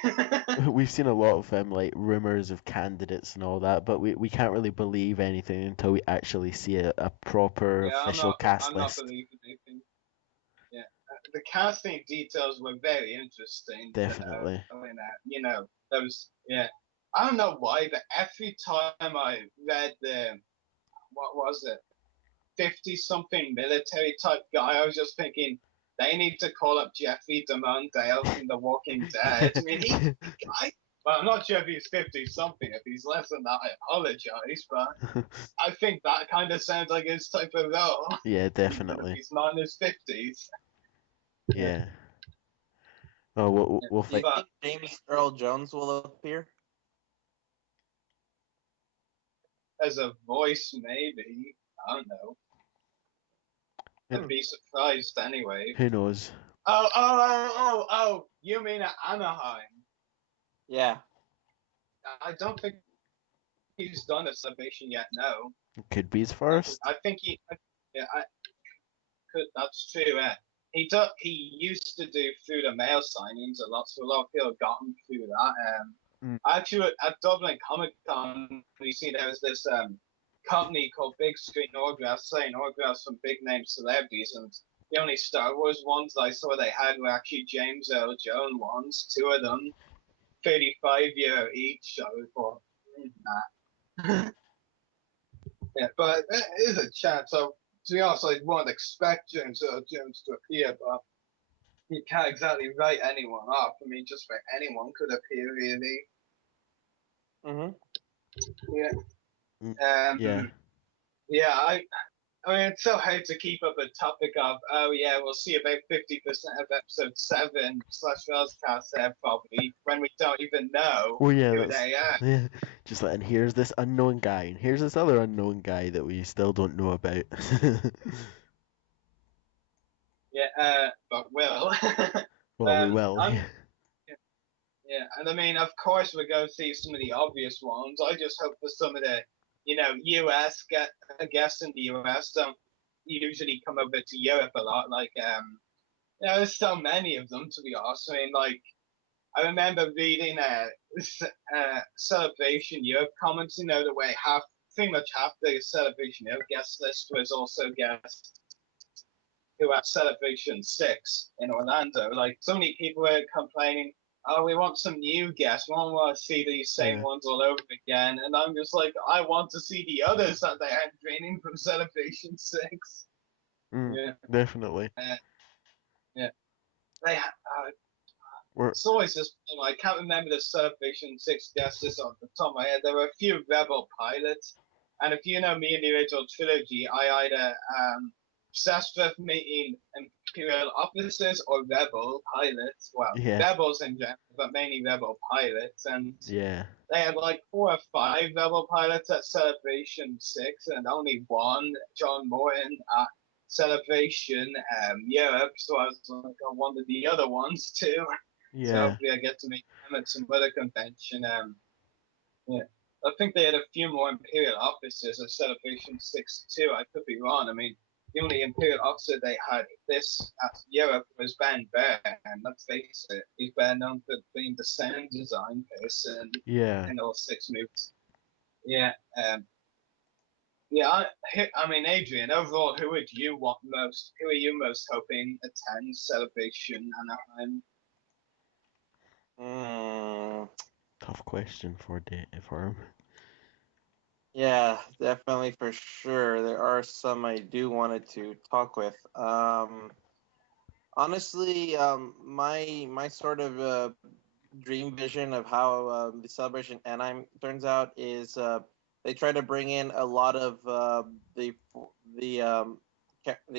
we've seen a lot of like rumors of candidates and all that, but we can't really believe anything until we actually see a proper official cast I'm list. not believing anything. Yeah, the casting details were very interesting. Definitely. Those. Yeah. I don't know why, but every time I read what was it, 50-something military type guy, I was just thinking they need to call up Jeffrey Dale from The Walking Dead. I mean, well, I'm not sure if he's 50-something. If he's less than that, I apologize, but I think that kind of sounds like his type of role. Yeah, definitely. He's not in his 50s. Yeah. Oh, we'll Do you think James Earl Jones will appear? As a voice, maybe. I don't know. I'd be surprised anyway. Who knows? Oh! You mean at Anaheim? Yeah. I don't think he's done a celebration yet. No. Could be his first. I think he. Yeah, that's true. He used to do through the mail signings a lot, so a lot of people got him through that. Actually, at Dublin Comic Con, we see there was this company called Big Screen Autographs selling autographs from big name celebrities, and the only Star Wars ones I saw they had were actually James Earl Jones ones, 2 of them, 35-year each. I thought, nah. Yeah, but there is a chance. So, to be honest, I won't expect James Earl Jones to appear, but you can't exactly write anyone off. I mean, just about anyone could appear, really. Yeah. Yeah. Yeah, I mean, it's so hard to keep up a topic of, we'll see about 50% of episode 7 / Roscast there probably, when we don't even know Oh yeah, who they are. Yeah. Just like, and here's this unknown guy, and here's this other unknown guy that we still don't know about. Yeah, but will. Well, we will. Yeah, and I mean, of course, we're going to see some of the obvious ones. I just hope for some of the, US guests in the US don't usually come over to Europe a lot. Like, there's so many of them, to be honest. I mean, like, I remember reading Celebration Europe comments, the way pretty much half the Celebration Europe guest list was also guests who at Celebration 6 in Orlando. Like, so many people were complaining, we want some new guests. We don't want to see these same ones all over again. And I'm just like, I want to see the others that they had training from Celebration 6. Yeah. Definitely. Yeah. It's always just, I can't remember the Celebration 6 guests off the top of my head. There were a few Rebel pilots. And if you know me in the original trilogy, I either obsessed with meeting Imperial officers or Rebel pilots. Well, Rebels in general, but mainly Rebel pilots. And they had like 4 or 5 Rebel pilots at Celebration 6, and only one, John Morton, at Celebration Europe. So I was like, I wanted the other ones too. Yeah. So hopefully I get to meet them at some other convention. Yeah. I think they had a few more Imperial officers at Celebration 6 too. I could be wrong. I mean, the only Imperial officer they had at Europe was Ben Bear, and let's face it, he's better known for being the sound design person in all 6 movies. Yeah. I mean, Adrian, overall, who are you most hoping attends Celebration Anaheim? Tough question for him. Yeah, definitely for sure. There are some I do wanted to talk with. Honestly, my sort of dream vision of how the Celebration Anaheim turns out is they try to bring in a lot of the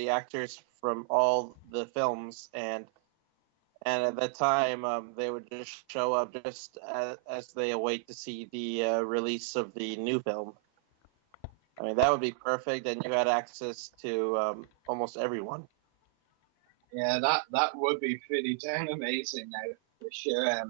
actors from all the films, and at that time they would just show up just as they await to see the release of the new film. I mean, that would be perfect, and you had access to almost everyone. Yeah, that would be pretty damn amazing now, for sure.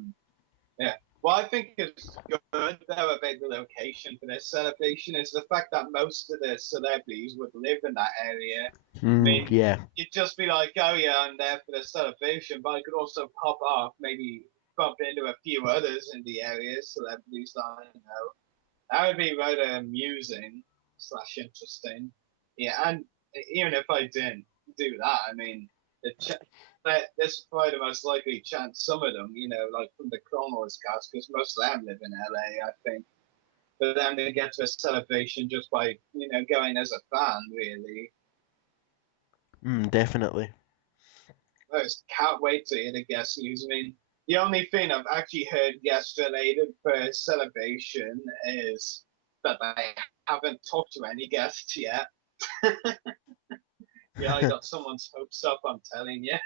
Yeah. Well, I think it's good though about the location for this celebration is the fact that most of the celebrities would live in that area. I mean, you'd just be like, oh yeah, I'm there for the celebration, but I could also pop off, maybe bump into a few others in the area, celebrities that I know. That would be rather amusing / interesting. Yeah, and even if I didn't do that, I mean, this is probably the most likely chance. Some of them, like from the Clone Wars cast, because most of them live in LA, I think. But then they get to a celebration just by, going as a fan, really. Definitely. I just can't wait to hear the guest news. I mean, the only thing I've actually heard guest related for celebration is that I haven't talked to any guests yet. Yeah, I got someone's hopes up, I'm telling you.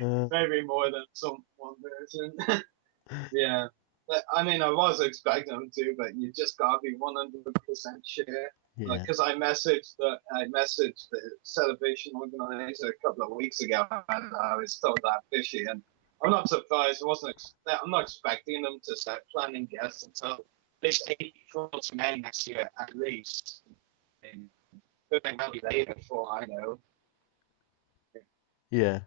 Maybe more than one person. Yeah. I mean, I was expecting them to, but you just gotta be 100% sure. Yeah. Because I messaged the celebration organizer a couple of weeks ago, and I was told that fishy, and I'm not surprised. I'm not expecting them to start planning guests until at least April to May next year, at least. But they might be later, for I know. Yeah.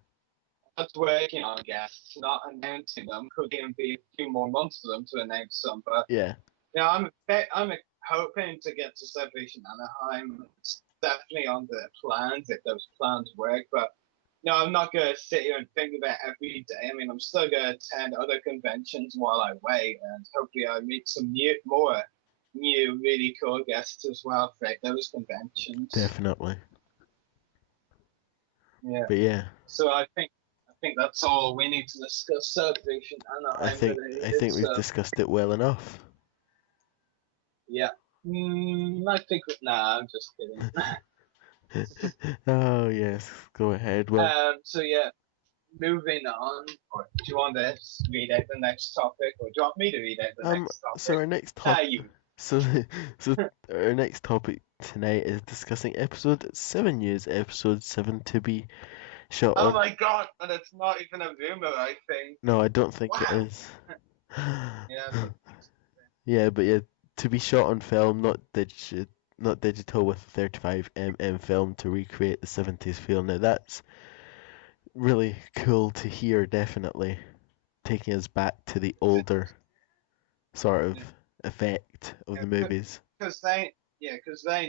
That's working on guests, not announcing them. Could even be a few more months for them to announce them, but yeah. I'm hoping to get to Celebration Anaheim. It's definitely on the plans if those plans work, but I'm not gonna sit here and think about it every day. I mean, I'm still gonna attend other conventions while I wait, and hopefully I meet some more new really cool guests as well for those conventions. Definitely. Yeah. But yeah. So I think that's all we need to discuss Celebration Anaheim. I think we've discussed it well enough. Yeah. I think. Nah, I'm just kidding. Oh yes, go ahead. Well. So yeah, moving on. Or do you want to read out the next topic, or do you want me to read out the next topic? So our next topic. So our next topic tonight is discussing episode 7 years, episode 7 to be shot on. Oh my god, and it's not even a rumor, I think. No, I don't think it is. Yeah. Yeah, but yeah, to be shot on film, not digital with 35mm film to recreate the 70s feel. Now that's really cool to hear, definitely. Taking us back to the older sort of effect of the movies. Because they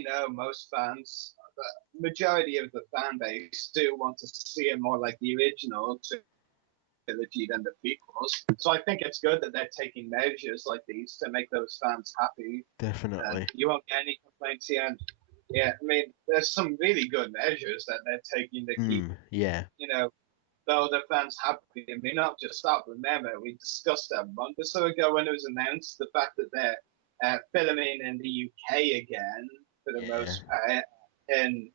know most fans, the majority of the fan base do want to see it more like the original trilogy than the prequels. So I think it's good that they're taking measures like these to make those fans happy. Definitely. You won't get any complaints here. And yeah, I mean, there's some really good measures that they're taking to keep, though the fans happy. I mean, not just that. Remember, we discussed that a month or so ago when it was announced the fact that they're filming in the UK again for the most part, in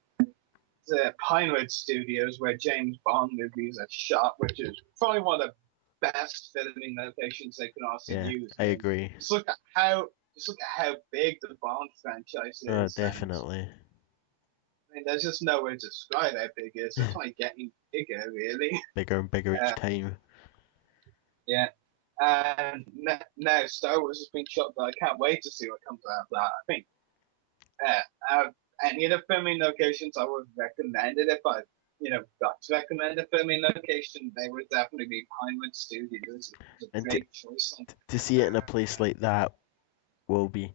the Pinewood Studios where James Bond movies are shot, which is probably one of the best filming locations they can also use. I agree. Just look at how big the Bond franchise is. Oh, definitely. I mean, there's just no way to describe how big it is. It's only getting bigger, really. Bigger and bigger each time. Yeah. And now Star Wars has been shot, but I can't wait to see what comes out of that. I think any of the filming locations I would recommend it if I, got to recommend a filming location, they would definitely be Pinewood Studios. It's a great choice. To see it in a place like that will be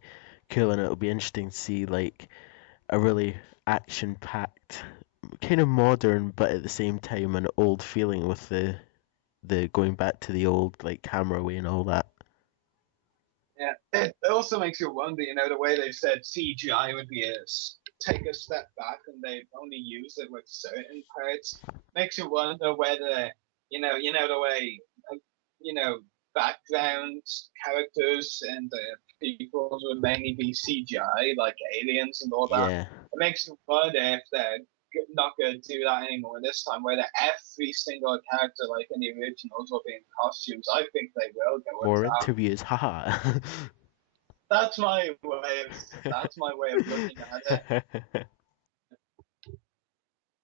cool, and it'll be interesting to see like a really action-packed, kind of modern, but at the same time an old feeling with the going back to the old like camera way and all that. Yeah, it also makes you wonder, the way they said CGI would be take a step back and they only use it with certain parts. Makes you wonder whether, the way, background characters and the people would mainly be CGI, like aliens and all that. Yeah. It makes you wonder if they're not going to do that anymore this time, whether every single character, like in the originals, will be in costumes. I think they will go More with that. interviews, haha. That's my way of looking at it.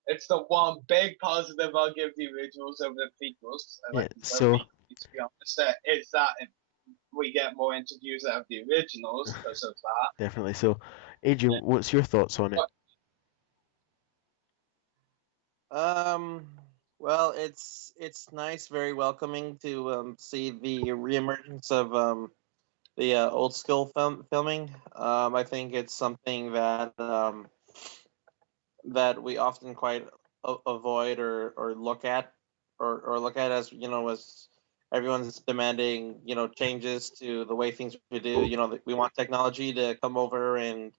It's the one big positive I'll give the originals over the prequels. To be honest, is that we get more interviews out of the originals because of that. Definitely. So, Adrian, what's your thoughts on it? Well, it's nice, very welcoming to see the reemergence of the old school filming. I think it's something that that we often quite avoid or look at as as everyone's demanding changes to the way things we do. We want technology to come over and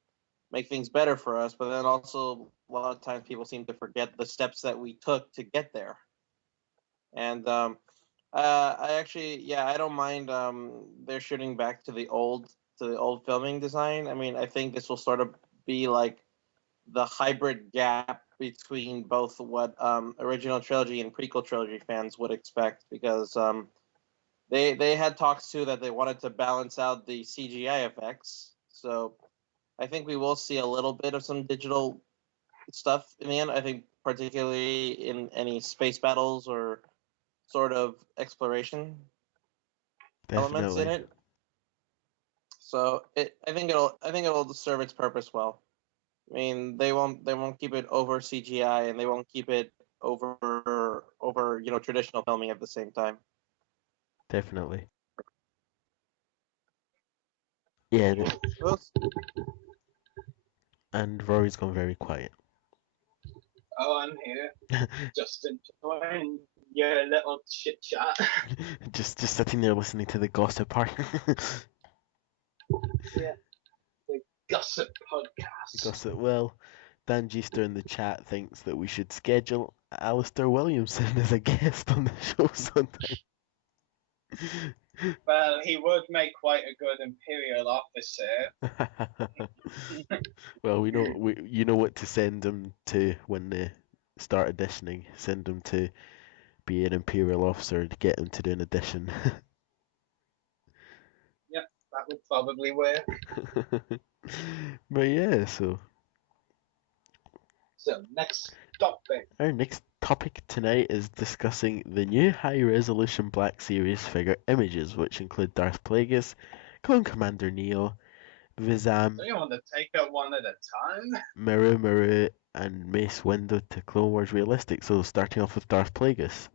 make things better for us, but then also a lot of times people seem to forget the steps that we took to get there. And I don't mind they're shooting back to the old filming design. I mean, I think this will sort of be like the hybrid gap between both what original trilogy and prequel trilogy fans would expect, because they had talks too that they wanted to balance out the CGI effects. So I think we will see a little bit of some digital stuff in the end. I think particularly in any space battles or sort of exploration elements in it. So I think it'll serve its purpose well. I mean, they won't keep it over CGI, and they won't keep it over traditional filming at the same time. Definitely. Yeah. And Rory's gone very quiet. Oh, I'm here. Just enjoying your little chit chat. just sitting there listening to the gossip part. Yeah. The gossip podcast. Gossip. Well, Dan Geester in the chat thinks that we should schedule Alistair Williamson as a guest on the show sometime. Well, he would make quite a good Imperial officer. Well, you know what to send him to when they start auditioning. Send him to be an Imperial officer to get him to do an audition. Yep, that would probably work. But yeah, so next topic. Our next topic tonight is discussing the new high-resolution Black Series figure images, which include Darth Plagueis, Clone Commander Neo, Vizam, Do you want to take it one at a time? Miru, and Mace Windu to Clone Wars Realistic. So starting off with Darth Plagueis.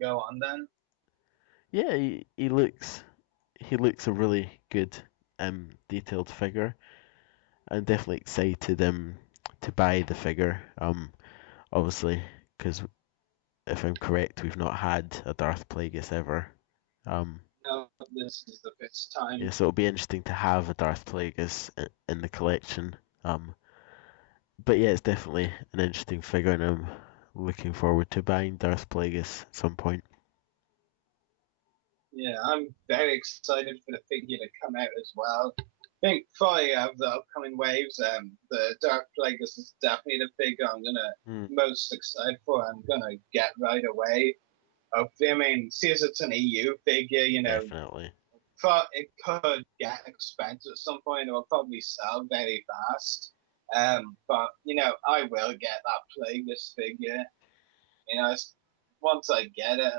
Go on then. Yeah, he looks a really good detailed figure. I'm definitely excited to buy the figure. Obviously, because if I'm correct, we've not had a Darth Plagueis ever. No, this is the first time. Yeah, so it'll be interesting to have a Darth Plagueis in the collection. But yeah, it's definitely an interesting figure, and I'm looking forward to buying Darth Plagueis at some point. Yeah, I'm very excited for the figure to come out as well. I think for the upcoming waves, the Dark Plagueis is definitely the figure I'm gonna most excited for. I'm gonna get right away. I mean, since it's an EU figure, Definitely. It could get expensive at some point. It will probably sell very fast. But I will get that Plagueis figure. Once I get it,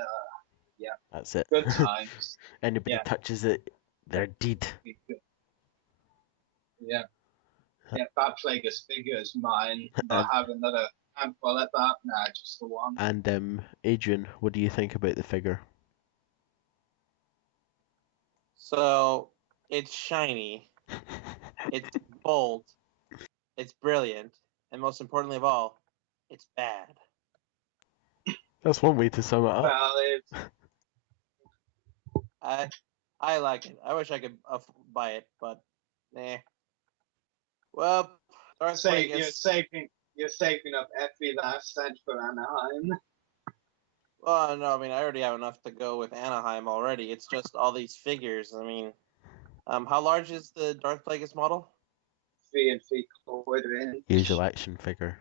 yeah. That's it. Good times. Anybody touches it, they're dead. Yeah. Yeah, that Plagueis figure is mine. I have another handful at that. Nah, just the one. And Adrian, what do you think about the figure? So it's shiny, it's bold, it's brilliant, and most importantly of all, it's bad. That's one way to sum it up. Well, I like it. I wish I could buy it, but nah. Well, Darth Plagueis. You're saving up every last cent for Anaheim. Well, no, I mean I already have enough to go with Anaheim already. It's just all these figures. I mean, how large is the Darth Plagueis model? 3 3/4 inch. Usual action figure.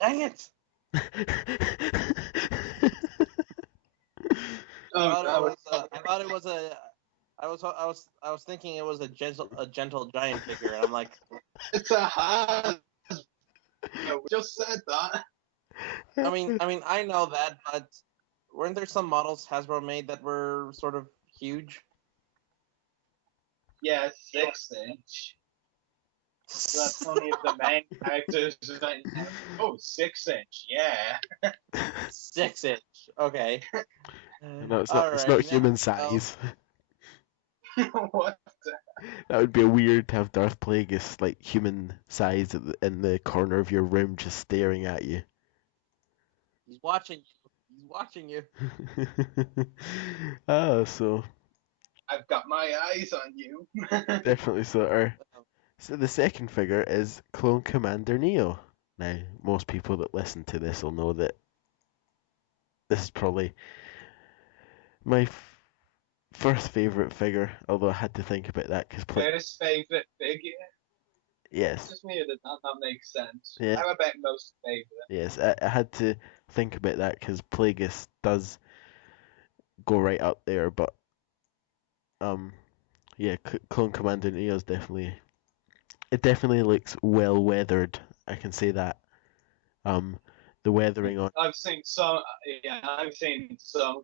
Dang it! I was thinking it was a gentle giant figure, and I'm like, it's a Has. We just said that. I mean, I know that, but weren't there some models Hasbro made that were sort of huge? Yeah, 6 inch. That's only the main characters. Oh, 6 inch, yeah. 6 inch, okay. No, it's not human size. What? That would be weird to have Darth Plagueis, like, human-sized in the corner of your room just staring at you. He's watching you. He's watching you. So... I've got my eyes on you. Definitely so. So the second figure is Clone Commander Neo. Now, most people that listen to this will know that this is probably my first favourite figure, although I had to think about that because... First favourite figure? Yes. It's just me that makes sense. Yeah. How about most favourite? Yes, I had to think about that because Plagueis does go right up there, but yeah, Clone Commander Neo's definitely... It definitely looks well weathered, I can say that. The weathering on... I've seen some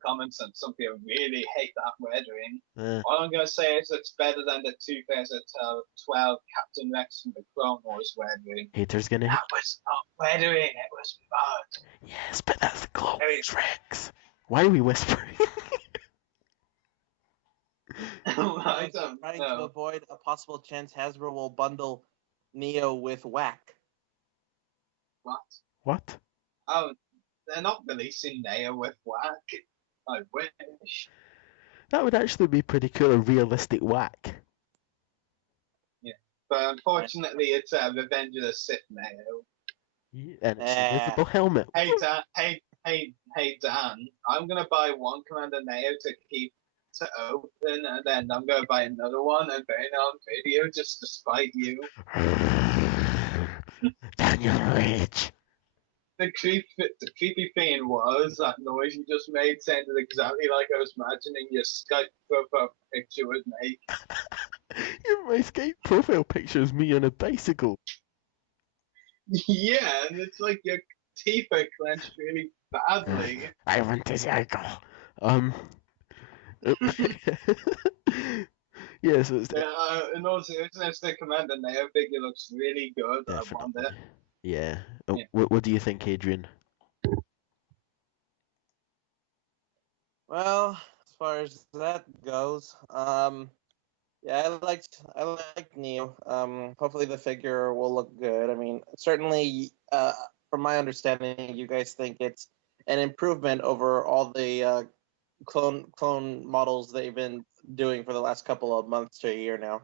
comments and some people really hate that weathering. All I'm gonna say is it's better than the 2012 Captain Rex from the Clone Wars weathering. Haters gonna... That was not weathering, it was mud. Yes, but that's the Clone Wars Rex. Why are we whispering? I don't trying know. to avoid a possible chance Hasbro will bundle Neo with Whack. What? Oh, they're not releasing Neo with Whack. I wish. That would actually be pretty cool, a realistic Whack. Yeah, but unfortunately, it's a Revenge of the Sith Neo. And it's an invisible helmet. Hey Dan, I'm gonna buy one Commander Neo to keep to open, and then I'm gonna buy another one and burn it on video just to spite you. Daniel Rage. The creepy thing was that noise you just made sounded exactly like I was imagining your Skype profile picture would make. My Skype profile picture is me on a bicycle. Yeah, and it's like your teeth are clenched really badly. I want to cycle. Yeah, so it's... and also, it's the Commander Neo figure looks really good. Definitely. I want it. Yeah. Yeah. What do you think, Adrian? Well, as far as that goes, yeah, I liked Neo. Hopefully the figure will look good. I mean, certainly, from my understanding, you guys think it's an improvement over all the clone models they've been doing for the last couple of months to a year now.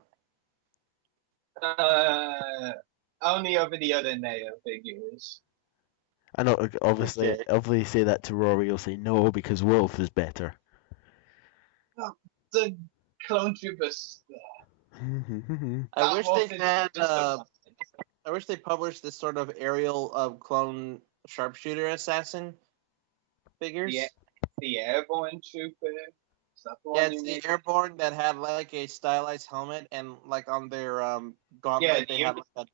Only over the other Neo figures. I know, obviously say that to Rory, he'll say no because Wolf is better. Oh, the clone troopers. I wish they had. I wish they published this sort of aerial clone sharpshooter assassin figures. Yeah, the airborne trooper. Yeah, it's the airborne that had like a stylized helmet and like on their gauntlet they have like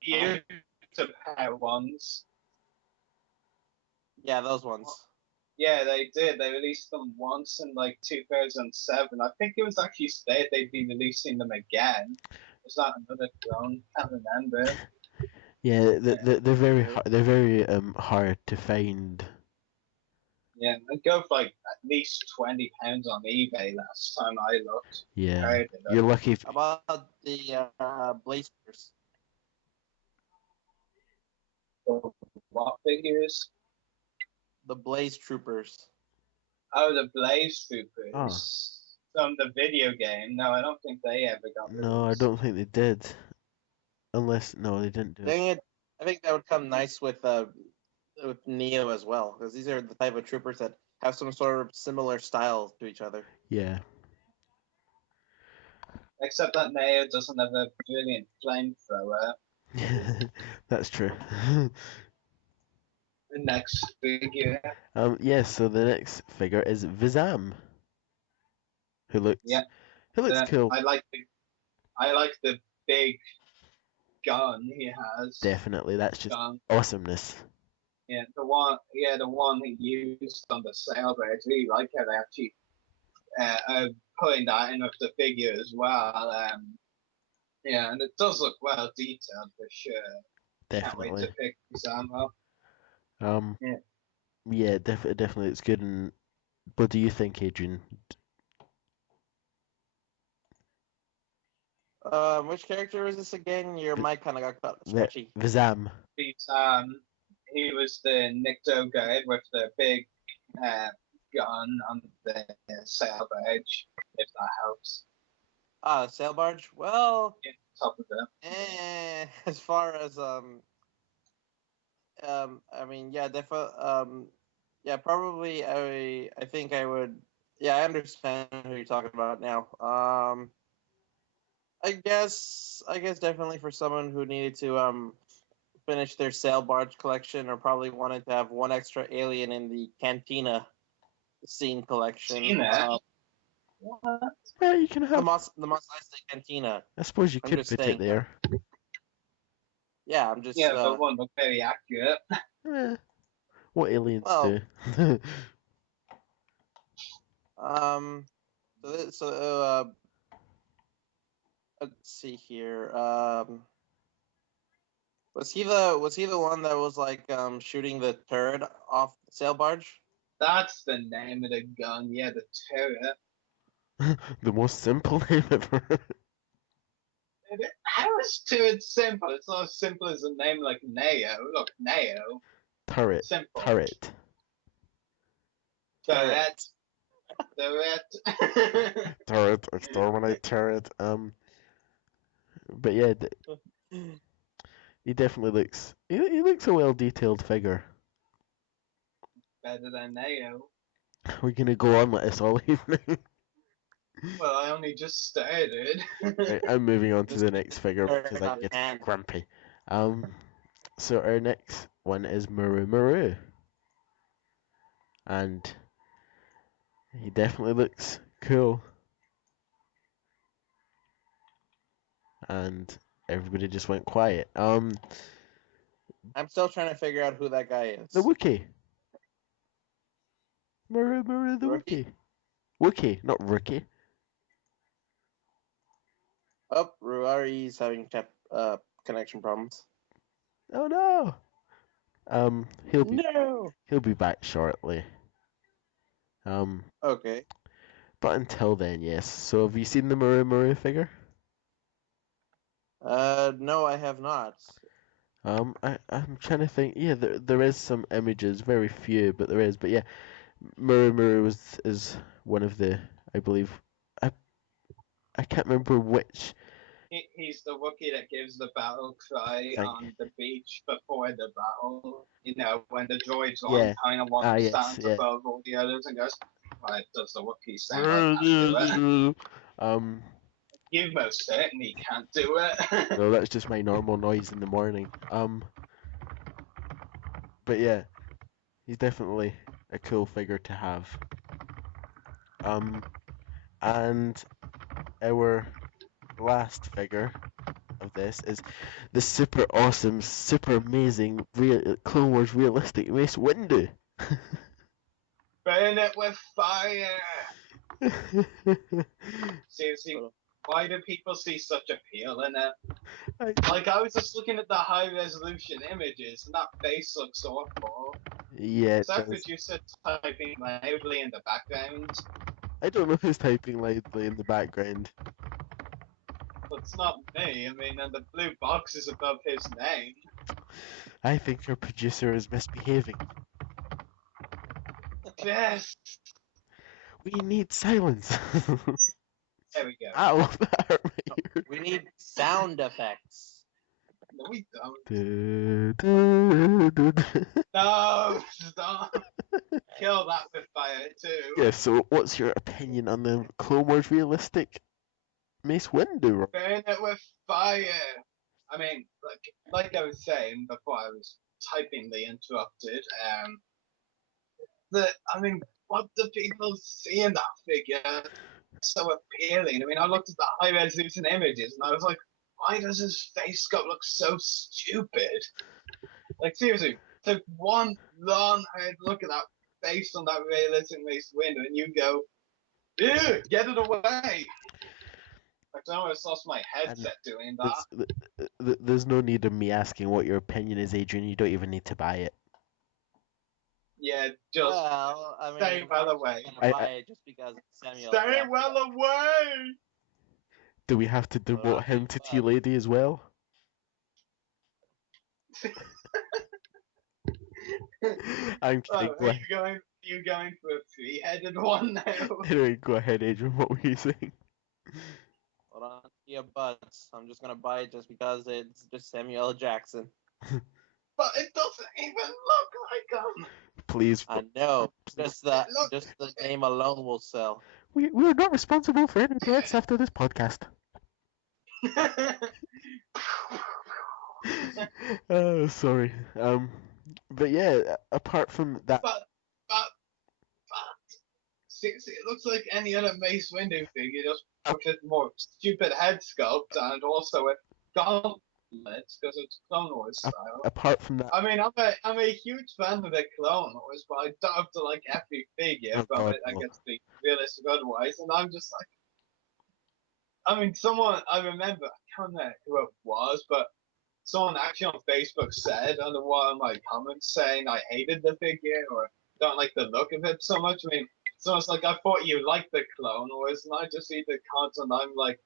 the pair ones. Yeah, those ones. Yeah, they did. They released them once in like 2007. I think it was actually stated they'd be releasing them again. Was that another clone? Can't remember. Yeah, they're very hard to find. Yeah, they go for like at least £20 on eBay last time I looked. Yeah, you're lucky. How about the blasters? What figures? The Blaze Troopers. Oh, the Blaze Troopers. From the video game. No, I don't think they ever got released. No, I don't think they did. Unless, no, they didn't do it. I think that would come nice with Neo as well, because these are the type of troopers that have some sort of similar style to each other. Yeah. Except that Neo doesn't have a brilliant flamethrower. That's true. The next figure. Yes, so the next figure is Vizam. Who looks cool. I like the big gun he has. Definitely, that's just awesomeness. Yeah, the one he used on the sailboat. I really like how they actually putting that in with the figure as well. Yeah, and it does look well detailed for sure. Definitely. Can't wait to pick Sam up. Yeah, definitely, it's good. And what do you think, Adrian? Which character is this again? Your mic kind of got scratchy. Vizam. He was the Nikto guy with the big gun on the sail barge, if that helps. Sail barge. Well, top of it. As far as I mean, yeah, yeah, probably. I think I would. Yeah, I understand who you're talking about now. I guess definitely for someone who needed to finish their sail barge collection, or probably wanted to have one extra alien in the cantina scene collection. What? Yeah, you can have the Mos Eisley cantina. I suppose you I'm could just put saying it there. Yeah, I'm just. Yeah, but one look very accurate. What aliens do? Let's see here. Was he the one that was like shooting the turret off the sail barge? That's the name of the gun. Yeah, the turret. The most simple name ever. How is turret simple? It's not as simple as a name like Neo. Look, Neo. Turret. Simple. Turret. Turret. Turret. Exterminate turret. But yeah, he definitely looks. He looks a well detailed figure. Better than Neo. We're gonna go on like this all evening. Well, I only just started. Right, I'm moving on to the next figure because I'm getting grumpy. So our next one is Muru, and he definitely looks cool. And everybody just went quiet. I'm still trying to figure out who that guy is. The Wookiee. Muru the Wookiee. Wookiee, not Rookie. Oh, Ruari's having connection problems. Oh no. He'll be back shortly. Okay. But until then, yes. So have you seen the Muru figure? No, I have not. I'm trying to think. Yeah, there is some images, very few, but there is. But yeah, Muru is one of the, I believe, I can't remember which. He's the Wookiee that gives the battle cry on the beach before the battle. You know, when the droids on kind of one stands above all the others and goes, "Right, does the Wookiee sound? You most certainly can't do it." No, that's just my normal noise in the morning. But yeah, he's definitely a cool figure to have. And our last figure of this is the super awesome, super amazing, Clone Wars realistic Mace Windu. Burn it with fire! Seriously, why do people see such appeal in it? I was just looking at the high resolution images, and that face looks awful. Yeah, is that producer typing loudly in the background? I don't know who's typing loudly in the background. Well, it's not me. I mean, and the blue box is above his name. I think your producer is misbehaving. Yes. We need silence. There we go. Ow, that hurt my ear. We need sound effects. No, we don't. No, stop. Kill that with fire too. Yeah, so what's your opinion on the Clone Wars realistic Mace Windu? Burn it with fire. I mean, like I was saying before I was typingly interrupted, what do people see in that figure? So appealing. I mean, I looked at the high resolution images and I was like, why does his face sculpt look so stupid? Like, seriously, took one long hard look at that face on that realistic Mace Windu and you go, ew, get it away! I almost lost my headset doing that. There's no need of me asking what your opinion is, Adrian. You don't even need to buy it. Yeah, just stay well away. Buy it just because Samuel. Stay well away. Do we have to devote him to Tea Lady as well? I'm kidding. Oh, you going for a three-headed one now? Anyway, go ahead, Adrian. What were you saying? Hold on to your butts. I'm just gonna buy it just because it's just Samuel L. Jackson. But it doesn't even look like him. Please. I know. Just the name alone will sell. We're not responsible for any deaths after this podcast. Oh, sorry. But yeah, apart from that. But see, it looks like any other Mace Windu figure, just with more stupid head sculpt and also with gauntlets because it's Clone Wars style. Apart from that. I mean, I'm a huge fan of the Clone Wars, but I don't have to like every figure from it. I guess the realistic otherwise, and I'm just like. I mean, I remember, I can't remember who it was, but someone actually on Facebook said under one of my comments saying I hated the figure or don't like the look of it so much. I mean, so it's like I thought you liked the Clone Wars, and I just see the cards and I'm like,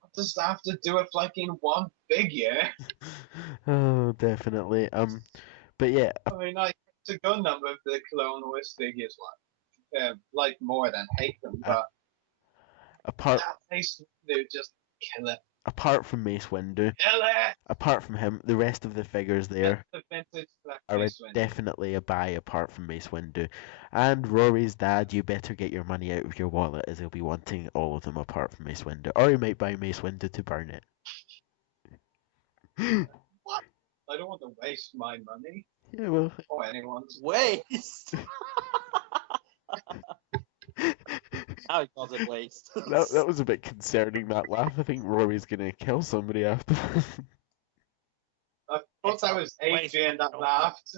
what does that have to do with liking one figure? Oh, definitely. But yeah. I mean, it's a good number of the Clone Wars figures like more than hate them, but apart they just kill it. Apart from Mace Windu, apart from him, the rest of the figures there are definitely a buy apart from Mace Windu. And Rory's dad, you better get your money out of your wallet as he'll be wanting all of them apart from Mace Windu. Or you might buy Mace Windu to burn it. What? I don't want to waste my money. Yeah, well. Or anyone's. Waste! Now he calls it waste. That was a bit concerning, that laugh. I think Rory's gonna kill somebody after that. I thought that was Adrian that laughed.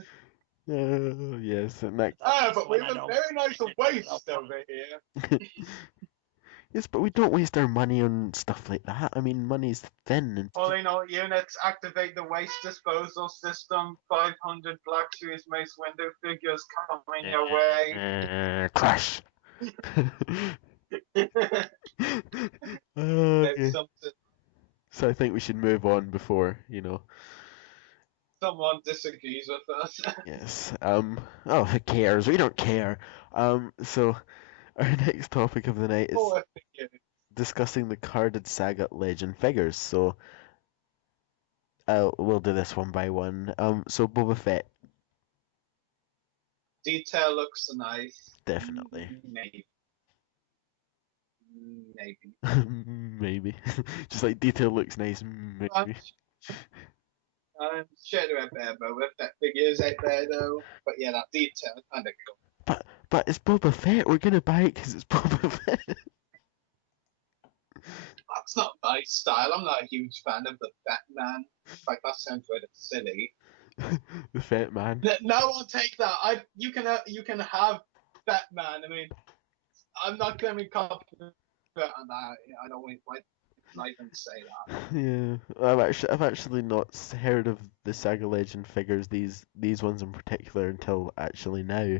Yes, next. But we have a very nice waste over here. Yes, but we don't waste our money on stuff like that. I mean, money's thin. And Calling all units, activate the waste disposal system. 500 Black Series Mace Windu figures coming your way. Crash! Okay. So I think we should move on before, someone disagrees with us. Yes. Oh, who cares? We don't care. So our next topic of the night is discussing the carded Saga Legend figures. So we'll do this one by one. So Boba Fett. Detail looks nice. Definitely. Maybe. Maybe. Just like detail looks nice. Maybe. I'm sure there are better Boba Fett figures out there though. But yeah, that detail is kind of cool. But it's Boba Fett. We're gonna buy it because it's Boba Fett. That's not my style. I'm not a huge fan of the Fat Man. In fact, that sounds rather silly. The Fat Man. No, I'll take that. You can have Fat Man. I mean, I'm not gonna be confident on that. I don't like not even say that. Yeah, I've actually not heard of the Saga Legend figures, these ones in particular, until actually now,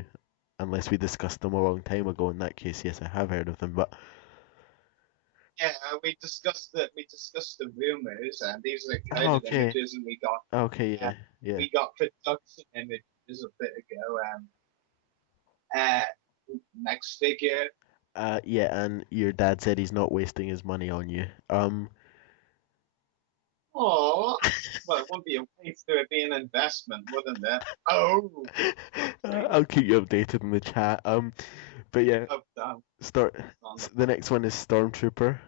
unless we discussed them a long time ago. In that case, yes, I have heard of them, but. Yeah, we discussed the rumors, and these are the kind of images, and we got. Okay, yeah. We got production images a bit ago. Next figure. Yeah, and your dad said he's not wasting his money on you. Aww. Well, it wouldn't be a waste. It would be an investment, wouldn't it? Oh. I'll keep you updated in the chat. But yeah. The next one is Stormtrooper.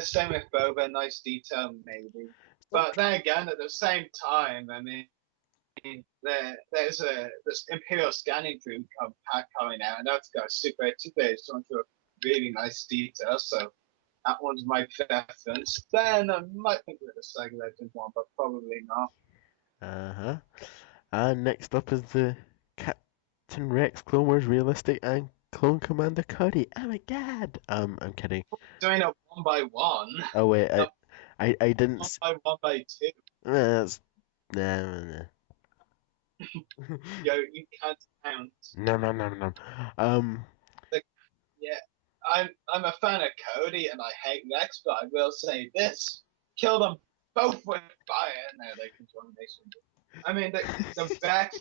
Same with Boba. Nice detail, maybe. But then again, at the same time, I mean, there's this Imperial scanning crew pack coming out, and that's got Super 2 based onto a really nice detail. So that one's my preference. Then I might think of the Saga Legend one, but probably not. And next up is the Captain Rex Clone Wars Realistic and Clone Commander Cody. Oh my god! I'm kidding. Doing it one by one. Oh wait, I didn't. One by two. That's nah. Yo, you can't count. No. Yeah, I'm a fan of Cody and I hate Rex, but I will say this: kill them both with fire. No, they can join Nation. I mean, the Rex.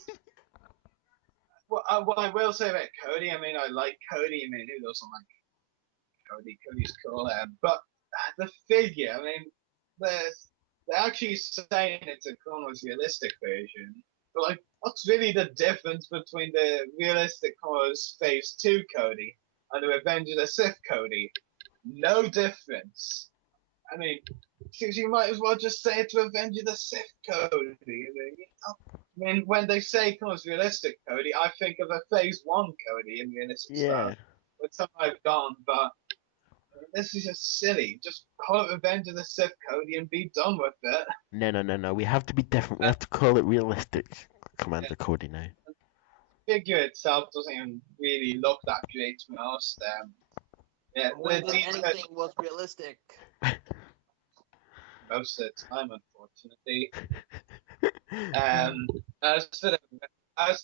What I will say about Cody, I mean, I like Cody. I mean, who doesn't like Cody? Cody's cool. But the figure, I mean, they're actually saying it's a Chronos realistic version. But like, what's really the difference between the realistic Chronos Phase 2 Cody and the Revenge of the Sith Cody? No difference. I mean, you might as well just say it's Revenge of the Sith Cody. I mean, when they say Chronos realistic Cody, I think of a Phase 1 Cody in realistic stuff. With some I've gone, but this is just silly. Just call it Revenge of the Sith Cody and be done with it. No. We have to be different. We have to call it realistic Commander Cody now. The figure itself doesn't even really look that great to most. When anything was realistic. Most of the time, unfortunately. As for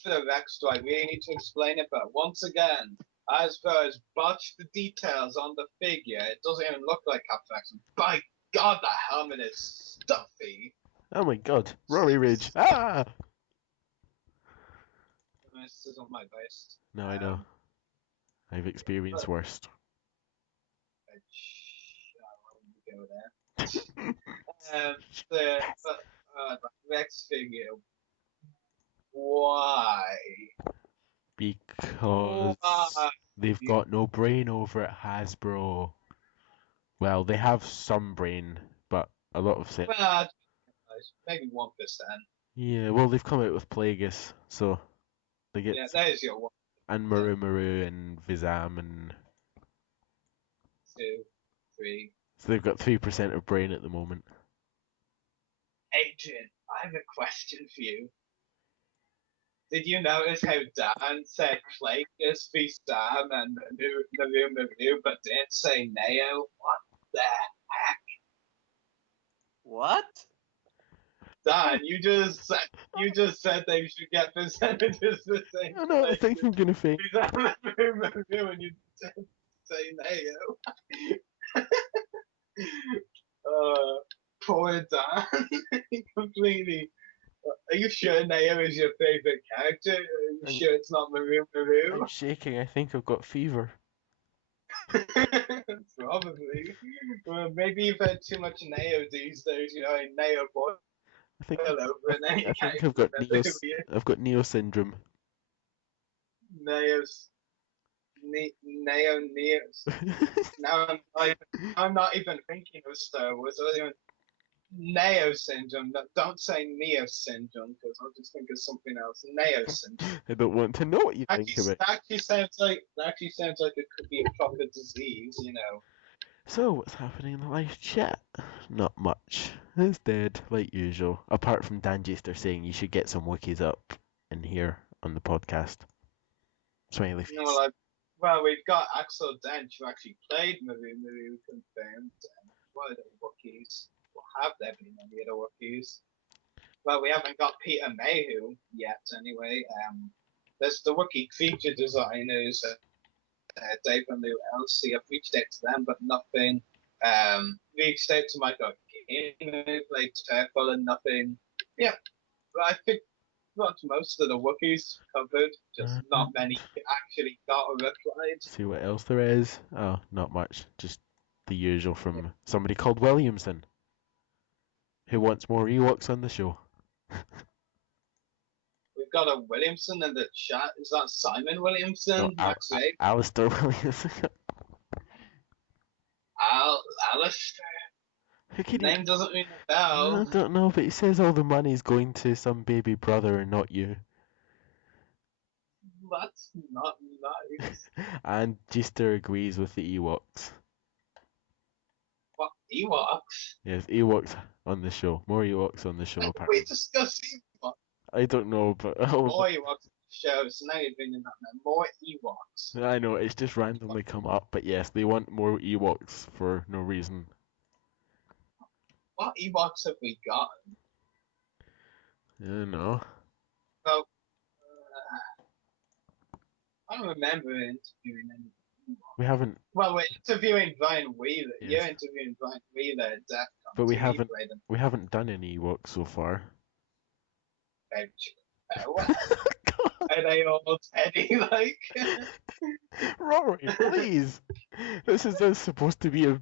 the Rex, do I really need to explain it? But once again, as far as botched the details on the figure, it doesn't even look like Captain Rex. By God, that helmet is stuffy. Oh my God, Rory Ridge! Ah! This isn't my best. No, I know. I've experienced worse. The Rex figure. Why? Because they've got no brain over at Hasbro. Well, they have some brain, but a lot of it. Well, maybe 1%. Yeah, well, they've come out with Plagueis, so they get. Yeah, there's your 1. And Maru and Vizam and. 2, 3. So they've got 3% of brain at the moment. Adrian, I have a question for you. Did you notice how Dan said Plagueis, Vizam, and Maru, but didn't say Neo? What the heck? What? Dan, you just said they should get percentages the same. I know. I think I'm gonna fake. Vizam and Maru, and you didn't say Neo. Poor Dan. Completely. Are you sure Neo is your favorite character? Are you sure it's not Maru? I'm shaking. I think I've got fever. Probably. Well, maybe you've had too much Neo these days. You know, a Neo boy. I think I've got Neo. I've got Neo syndrome. Neos. Now I'm not even thinking of Star Wars. Neo syndrome. Don't say Neo syndrome because I'll just think of something else. Neo syndrome. I don't want to know what you think of it. Actually sounds like it could be a proper disease, you know. So what's happening in the live chat? Not much. It's dead like usual. Apart from Dan Jester saying you should get some wikis up in here on the podcast. Smiley face. Well, we've got Axel Dench who actually played Maru confirmed. What are the Wookiees? Well, have there been any other Wookiees? Well, we haven't got Peter Mayhew yet, anyway. There's the Wookiee creature designers, Dave and Lou Elsie. I've reached out to them, but nothing. Reached out to Michael King, who played Turtle, and nothing. Yeah, but I think that's most of the Wookiees covered. Just not many actually got a replied. See what else there is. Oh, not much. Just the usual from somebody called Williamson, who wants more Ewoks on the show. We've got a Williamson in the chat. Is that Simon Williamson? No, Alistair Williamson. Alistair. His name doesn't ring a bell. I don't know, but he says all the money's going to some baby brother and not you. That's not nice. And Gister agrees with the Ewoks. What, Ewoks? Yes, Ewoks on the show. More Ewoks on the show, apparently. We discussed Ewoks. I don't know, but... More Ewoks on the show, so now you're bringing that now. More Ewoks. I know, it's just randomly come up, but yes, they want more Ewoks for no reason. What Ewoks have we gotten? I don't know. Well, I don't remember interviewing any We haven't. Well, we're interviewing Ryan Wheeler. Yes. You're interviewing Ryan Wheeler at DEF CON. But we You haven't. played him. We haven't done any work so far. What? Are they all Teddy like? Rory, please. This is supposed to be a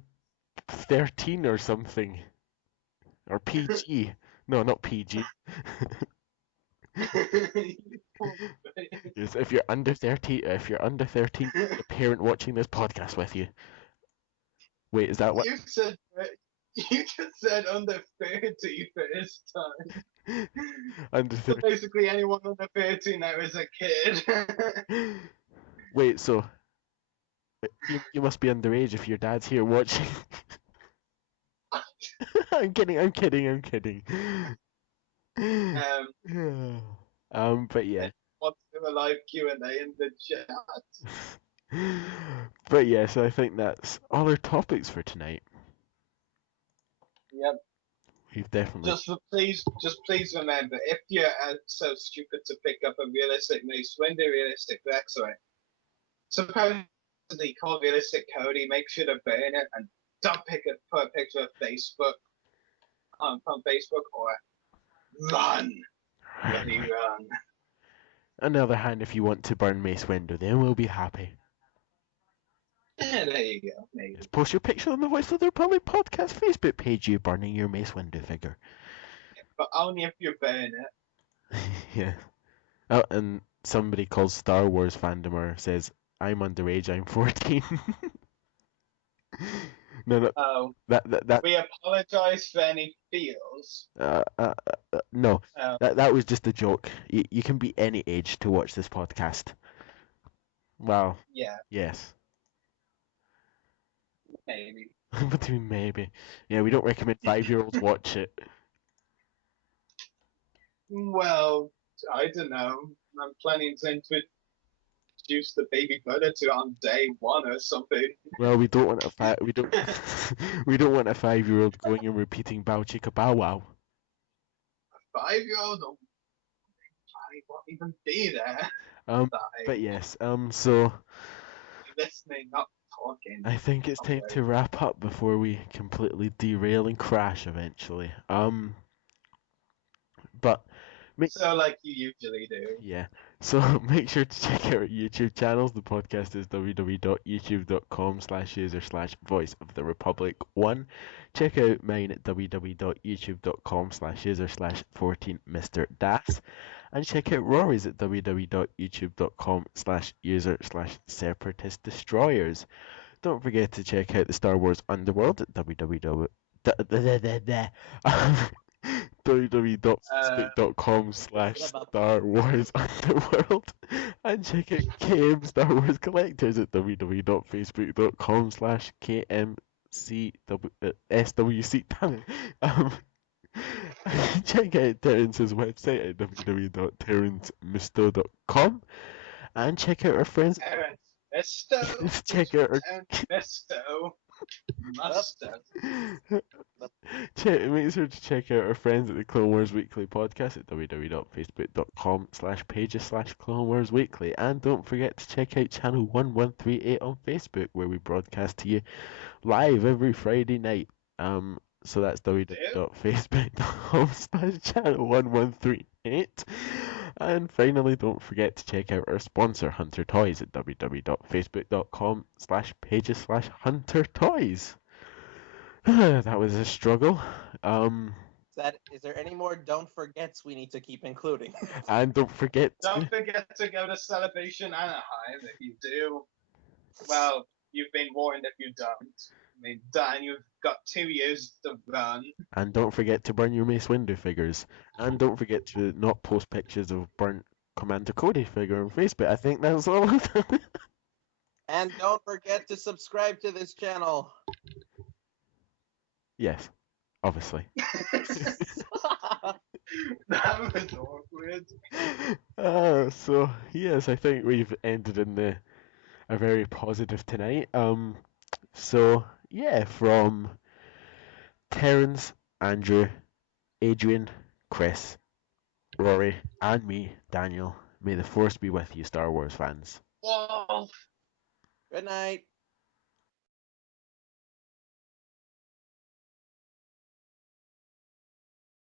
13 or something, or PG. No, not PG. Yes, if you're under 13, the parent watching this podcast with you. Wait, is that what? You just said under 30 first time. Under So 13. basically, anyone under 13 now is a kid. Wait, so you must be underage if your dad's here watching. I'm kidding. But yeah. Wants to do a live Q&A in the chat. But yeah, so I think that's all our topics for tonight. Yep. We've definitely. Just please remember, if you're so stupid to pick up a realistic Mace Windu, realistic Rexway, supposedly called realistic Cody, make sure to burn it and don't put a picture of Facebook from Facebook or run. Bloody run. On the other hand, if you want to burn Mace Windu, then we'll be happy. Yeah, there you go. Maybe. Just post your picture on the Voice of the Republic podcast Facebook page, you burning your Mace Windu figure. But only if you burn it. Yeah. Oh, and somebody called Star Wars fandomer says, I'm underage, I'm 14. No. Oh. That. We apologize for any feels. No. That was just a joke. You can be any age to watch this podcast. Wow. Yeah. Yes. Maybe. What do you mean maybe? Yeah, we don't recommend 5-year-olds watch it. Well, I don't know. I'm planning to introduce the baby Buddha to on day 1 or something. Well, we don't want we don't we don't want a 5-year-old going and repeating Bow Chicka Bow Wow. A 5-year-old won't even be there. But yes, so listening, not talking. I think it's time to wrap up before we completely derail and crash eventually. But so like you usually do. Yeah. So make sure to check out our YouTube channels. The podcast is www.youtube.com/user/voice of the Republic 1. Check out mine at www.youtube.com/user/14Mr. And check out Rory's at www.youtube.com/user/separatist destroyers. Don't forget to check out the Star Wars Underworld at www.facebook.com/Star Wars Underworld, and check out KM Star Wars Collectors at www.facebook.com/KMSWC. Check out Terence's website at www.terencemustoo.com, and check out our friends. Check out our make sure to check out our friends at the Clone Wars Weekly podcast at www.facebook.com/pages/Clone Wars Weekly, and don't forget to check out channel 1138 on Facebook, where we broadcast to you live every Friday night. So that's www.facebook.com/channel 1138. And finally, don't forget to check out our sponsor, Hunter Toys, at www.facebook.com/pages/Hunter Toys. That was a struggle. Is there any more don't forgets we need to keep including? And don't forget to go to Celebration Anaheim. If you do, well, you've been warned. If you don't, I mean, Dan, you've got 2 years to run. And don't forget to burn your Mace Windu figures. And don't forget to not post pictures of burnt Commander Cody figure on Facebook. I think that's all. And don't forget to subscribe to this channel. Yes, obviously. That was awkward. So yes, I think we've ended in a very positive tonight. So yeah, from Terence, Andrew, Adrian, Chris, Rory, and me, Daniel. May the Force be with you, Star Wars fans. Wolf. Good night.